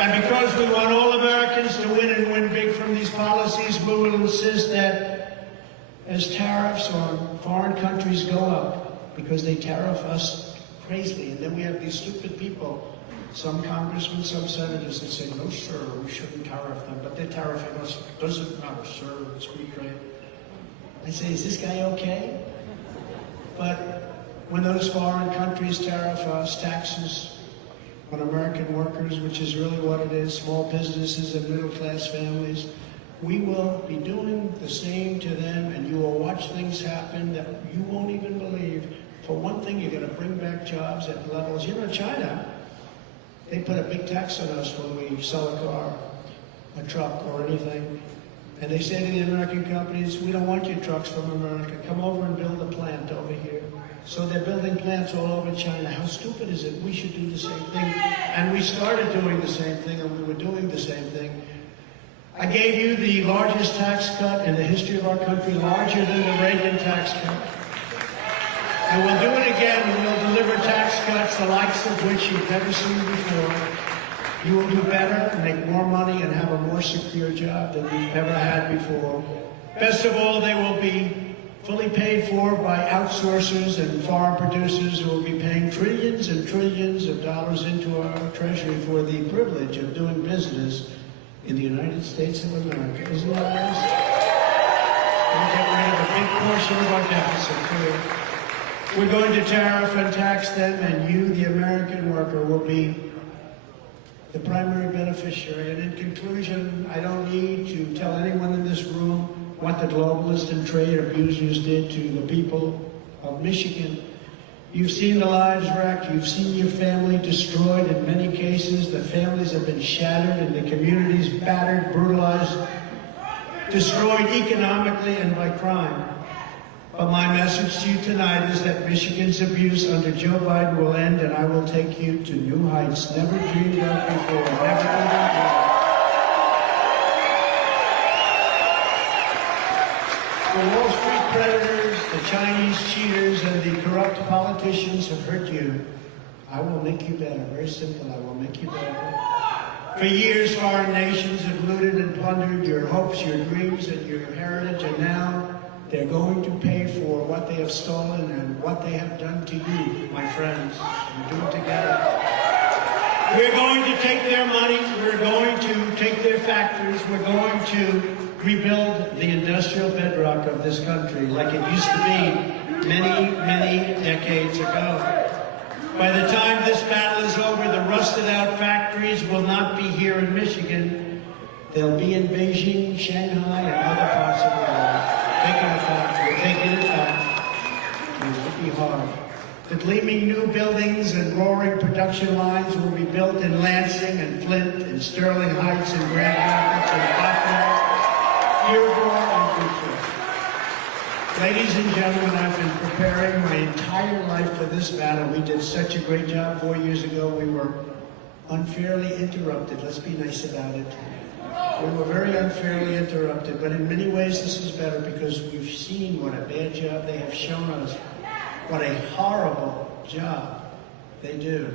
And because we want all Americans to win and win big from these policies, we will insist that as tariffs on foreign countries go up, because they tariff us crazily, and then we have these stupid people, some congressmen, some senators, that say, no, sir, we shouldn't tariff them, but they're tariffing us. It doesn't matter, sir, it's free trade. I say, is this guy okay? But when those foreign countries tariff us, taxes on American workers, which is really what it is, small businesses and middle-class families, we will be doing the same to them, and you will watch things happen that you won't even believe. For one thing, you're going to bring back jobs at levels. You know, China, they put a big tax on us when we sell a car, a truck, or anything. And they say to the American companies, we don't want your trucks from America. Come over and build a plant over here. So they're building plants all over China. How stupid is it? We should do the same thing. And we started doing the same thing, and we were doing the same thing. I gave you the largest tax cut in the history of our country, larger than the Reagan tax cut. And we'll do it again. We'll deliver tax cuts, the likes of which you've never seen before. You will do better, make more money, and have a more secure job than you've ever had before. Best of all, they will be fully paid for by outsourcers and foreign producers who will be paying trillions and trillions of dollars into our treasury for the privilege of doing business in the United States of America. Isn't that nice? We'll get rid of a big portion of our deficit, too. We're going to tariff and tax them, and you, the American worker, will be the primary beneficiary. And in conclusion, I don't need to tell anyone in this room what the globalists and trade abusers did to the people of Michigan. You've seen the lives wrecked. You've seen your family destroyed. In many cases, the families have been shattered and the communities battered, brutalized, destroyed economically and by crime. But my message to you tonight is that Michigan's abuse under Joe Biden will end, and I will take you to new heights never dreamed of before, never even dreamed. The Wall Street predators, the Chinese cheaters, and the corrupt politicians have hurt you. I will make you better. Very simple. I will make you better. For years, foreign nations have looted and plundered your hopes, your dreams, and your heritage, and now they're going to pay for what they have stolen and what they have done to you, my friends. We're doing it together. We're going to take their money. We're going to take their factories. We're going to rebuild the industrial bedrock of this country like it used to be many, many decades ago. By the time this battle is over, the rusted-out factories will not be here in Michigan. They'll be in Beijing, Shanghai, and other parts of the world. Taking it back. It will be hard. The gleaming new buildings and roaring production lines will be built in Lansing and Flint and Sterling Heights and Grand Rapids and Buffalo, Dearborn, and Detroit. Ladies and gentlemen, I've been preparing my entire life for this battle. We did such a great job 4 years ago. We were unfairly interrupted. Let's be nice about it. We were very unfairly interrupted, but in many ways this is better because we've seen what a bad job they have shown us, what a horrible job they do.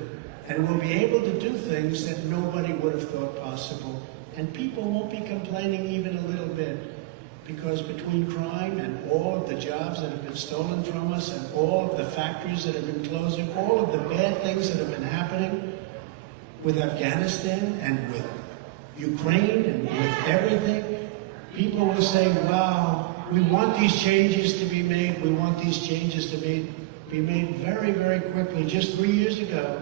And we'll be able to do things that nobody would have thought possible. And people won't be complaining even a little bit. Because between crime and all of the jobs that have been stolen from us and all of the factories that have been closing, all of the bad things that have been happening with Afghanistan and with Ukraine and with everything, people will say, wow, we want these changes to be made. We want these changes to be made very, very quickly. Just 3 years ago,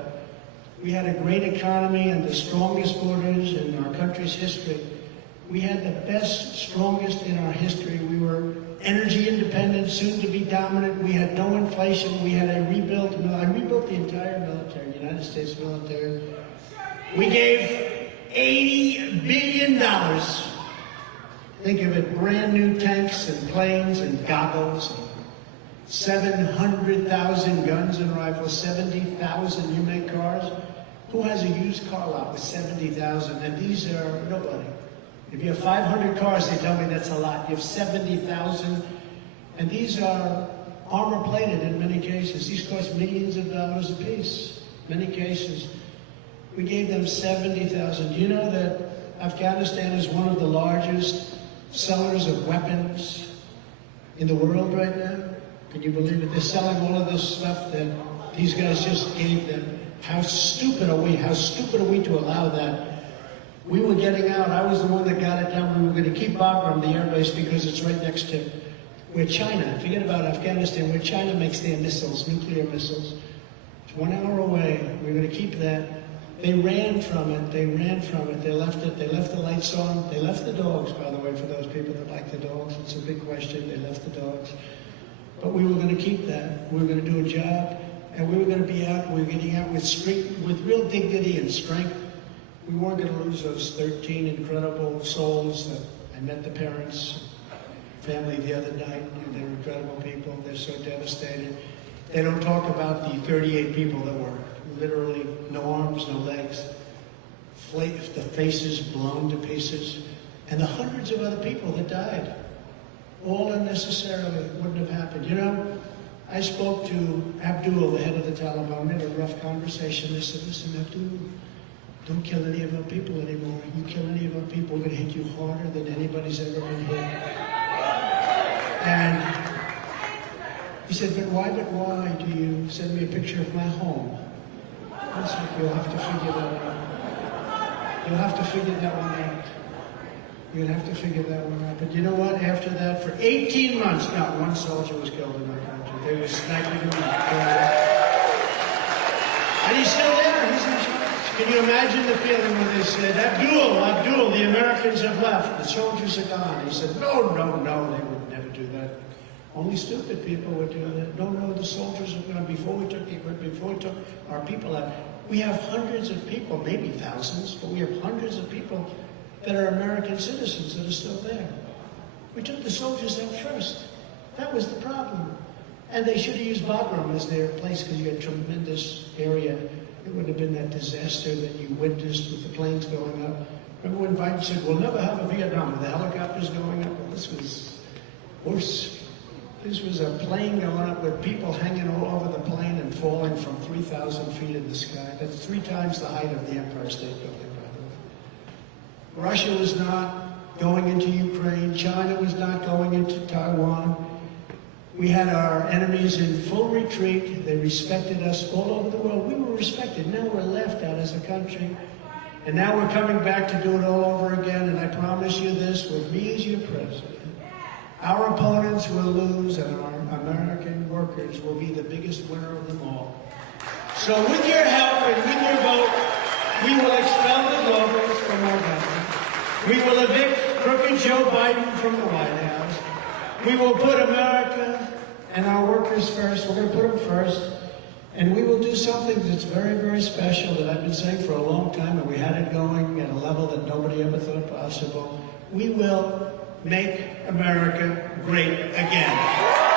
we had a great economy and the strongest borders in our country's history. We had the best, strongest in our history. We were energy independent, soon to be dominant. We had no inflation. We had a rebuilt, I rebuilt the entire military, United States military. We gave $80 billion. Think of it, brand new tanks and planes and goggles, 700,000 guns and rifles, 70,000 you make cars. Who has a used car lot with 70,000? And these are nobody. If you have 500 cars, they tell me that's a lot. You have 70,000, and these are armor-plated in many cases. These cost millions of dollars apiece, many cases. We gave them 70,000. Do you know that Afghanistan is one of the largest sellers of weapons in the world right now? Can you believe it? They're selling all of this stuff that these guys just gave them. How stupid are we? How stupid are we to allow that? We were getting out. I was the one that got it down. We were going to keep Bagram, the airbase, because it's right next to where China, forget about Afghanistan, where China makes their missiles, nuclear missiles. It's 1 hour away. We were going to keep that. They ran from it. They ran from it. They left it. They left the lights on. They left the dogs, by the way, for those people that like the dogs. It's a big question. They left the dogs. But we were going to keep that. We were going to do a job, and we were going to be out. We were getting out with real dignity and strength. We weren't going to lose those 13 incredible souls that I met the parents, family the other night. They're incredible people. They're so devastated. They don't talk about the 38 people that were literally no arms, no legs, the faces blown to pieces, and the hundreds of other people that died. All unnecessarily. Wouldn't have happened. You know, I spoke to Abdul, the head of the Taliban. We had a rough conversation. I said, listen, Abdul, don't kill any of our people anymore. You kill any of our people, we're going to hit you harder than anybody's ever been hit. And he said, but why do you send me a picture of my home? I said, you'll have to figure that out. You'll have to figure that one out. You'll have to figure that one out. But you know what? After that, for 18 months, not one soldier was killed in our country. They were sniping him. And he's still there. He's in charge. Can you imagine the feeling when they said, Abdul, the Americans have left, the soldiers are gone? He said, no, they would never do that. Only stupid people would do that. No, the soldiers are gone. Before we took our people out, we have hundreds of people, maybe thousands, but we have hundreds of people that are American citizens that are still there. We took the soldiers out first. That was the problem. And they should have used Bagram as their place because you had tremendous area. It wouldn't have been that disaster that you witnessed with the planes going up. Remember when Biden said, we'll never have a Vietnam with the helicopters going up? Well, this was worse. This was a plane going up with people hanging all over the plane and falling from 3,000 feet in the sky. That's 3 times the height of the Empire State Building, by the way. Russia was not going into Ukraine. China was not going into Taiwan. We had our enemies in full retreat. They respected us all over the world. We were respected. Now we're laughed at as a country. And now we're coming back to do it all over again. And I promise you this, with me as your president, our opponents will lose and our American workers will be the biggest winner of them all. So So with your help and with your vote, we will expel the Globals from our government. We will evict crooked Joe Biden from the White House. We will put America and our workers first. We're going to put them first. And we will do something that's very, very special that I've been saying for a long time, and we had it going at a level that nobody ever thought possible. We will make America great again.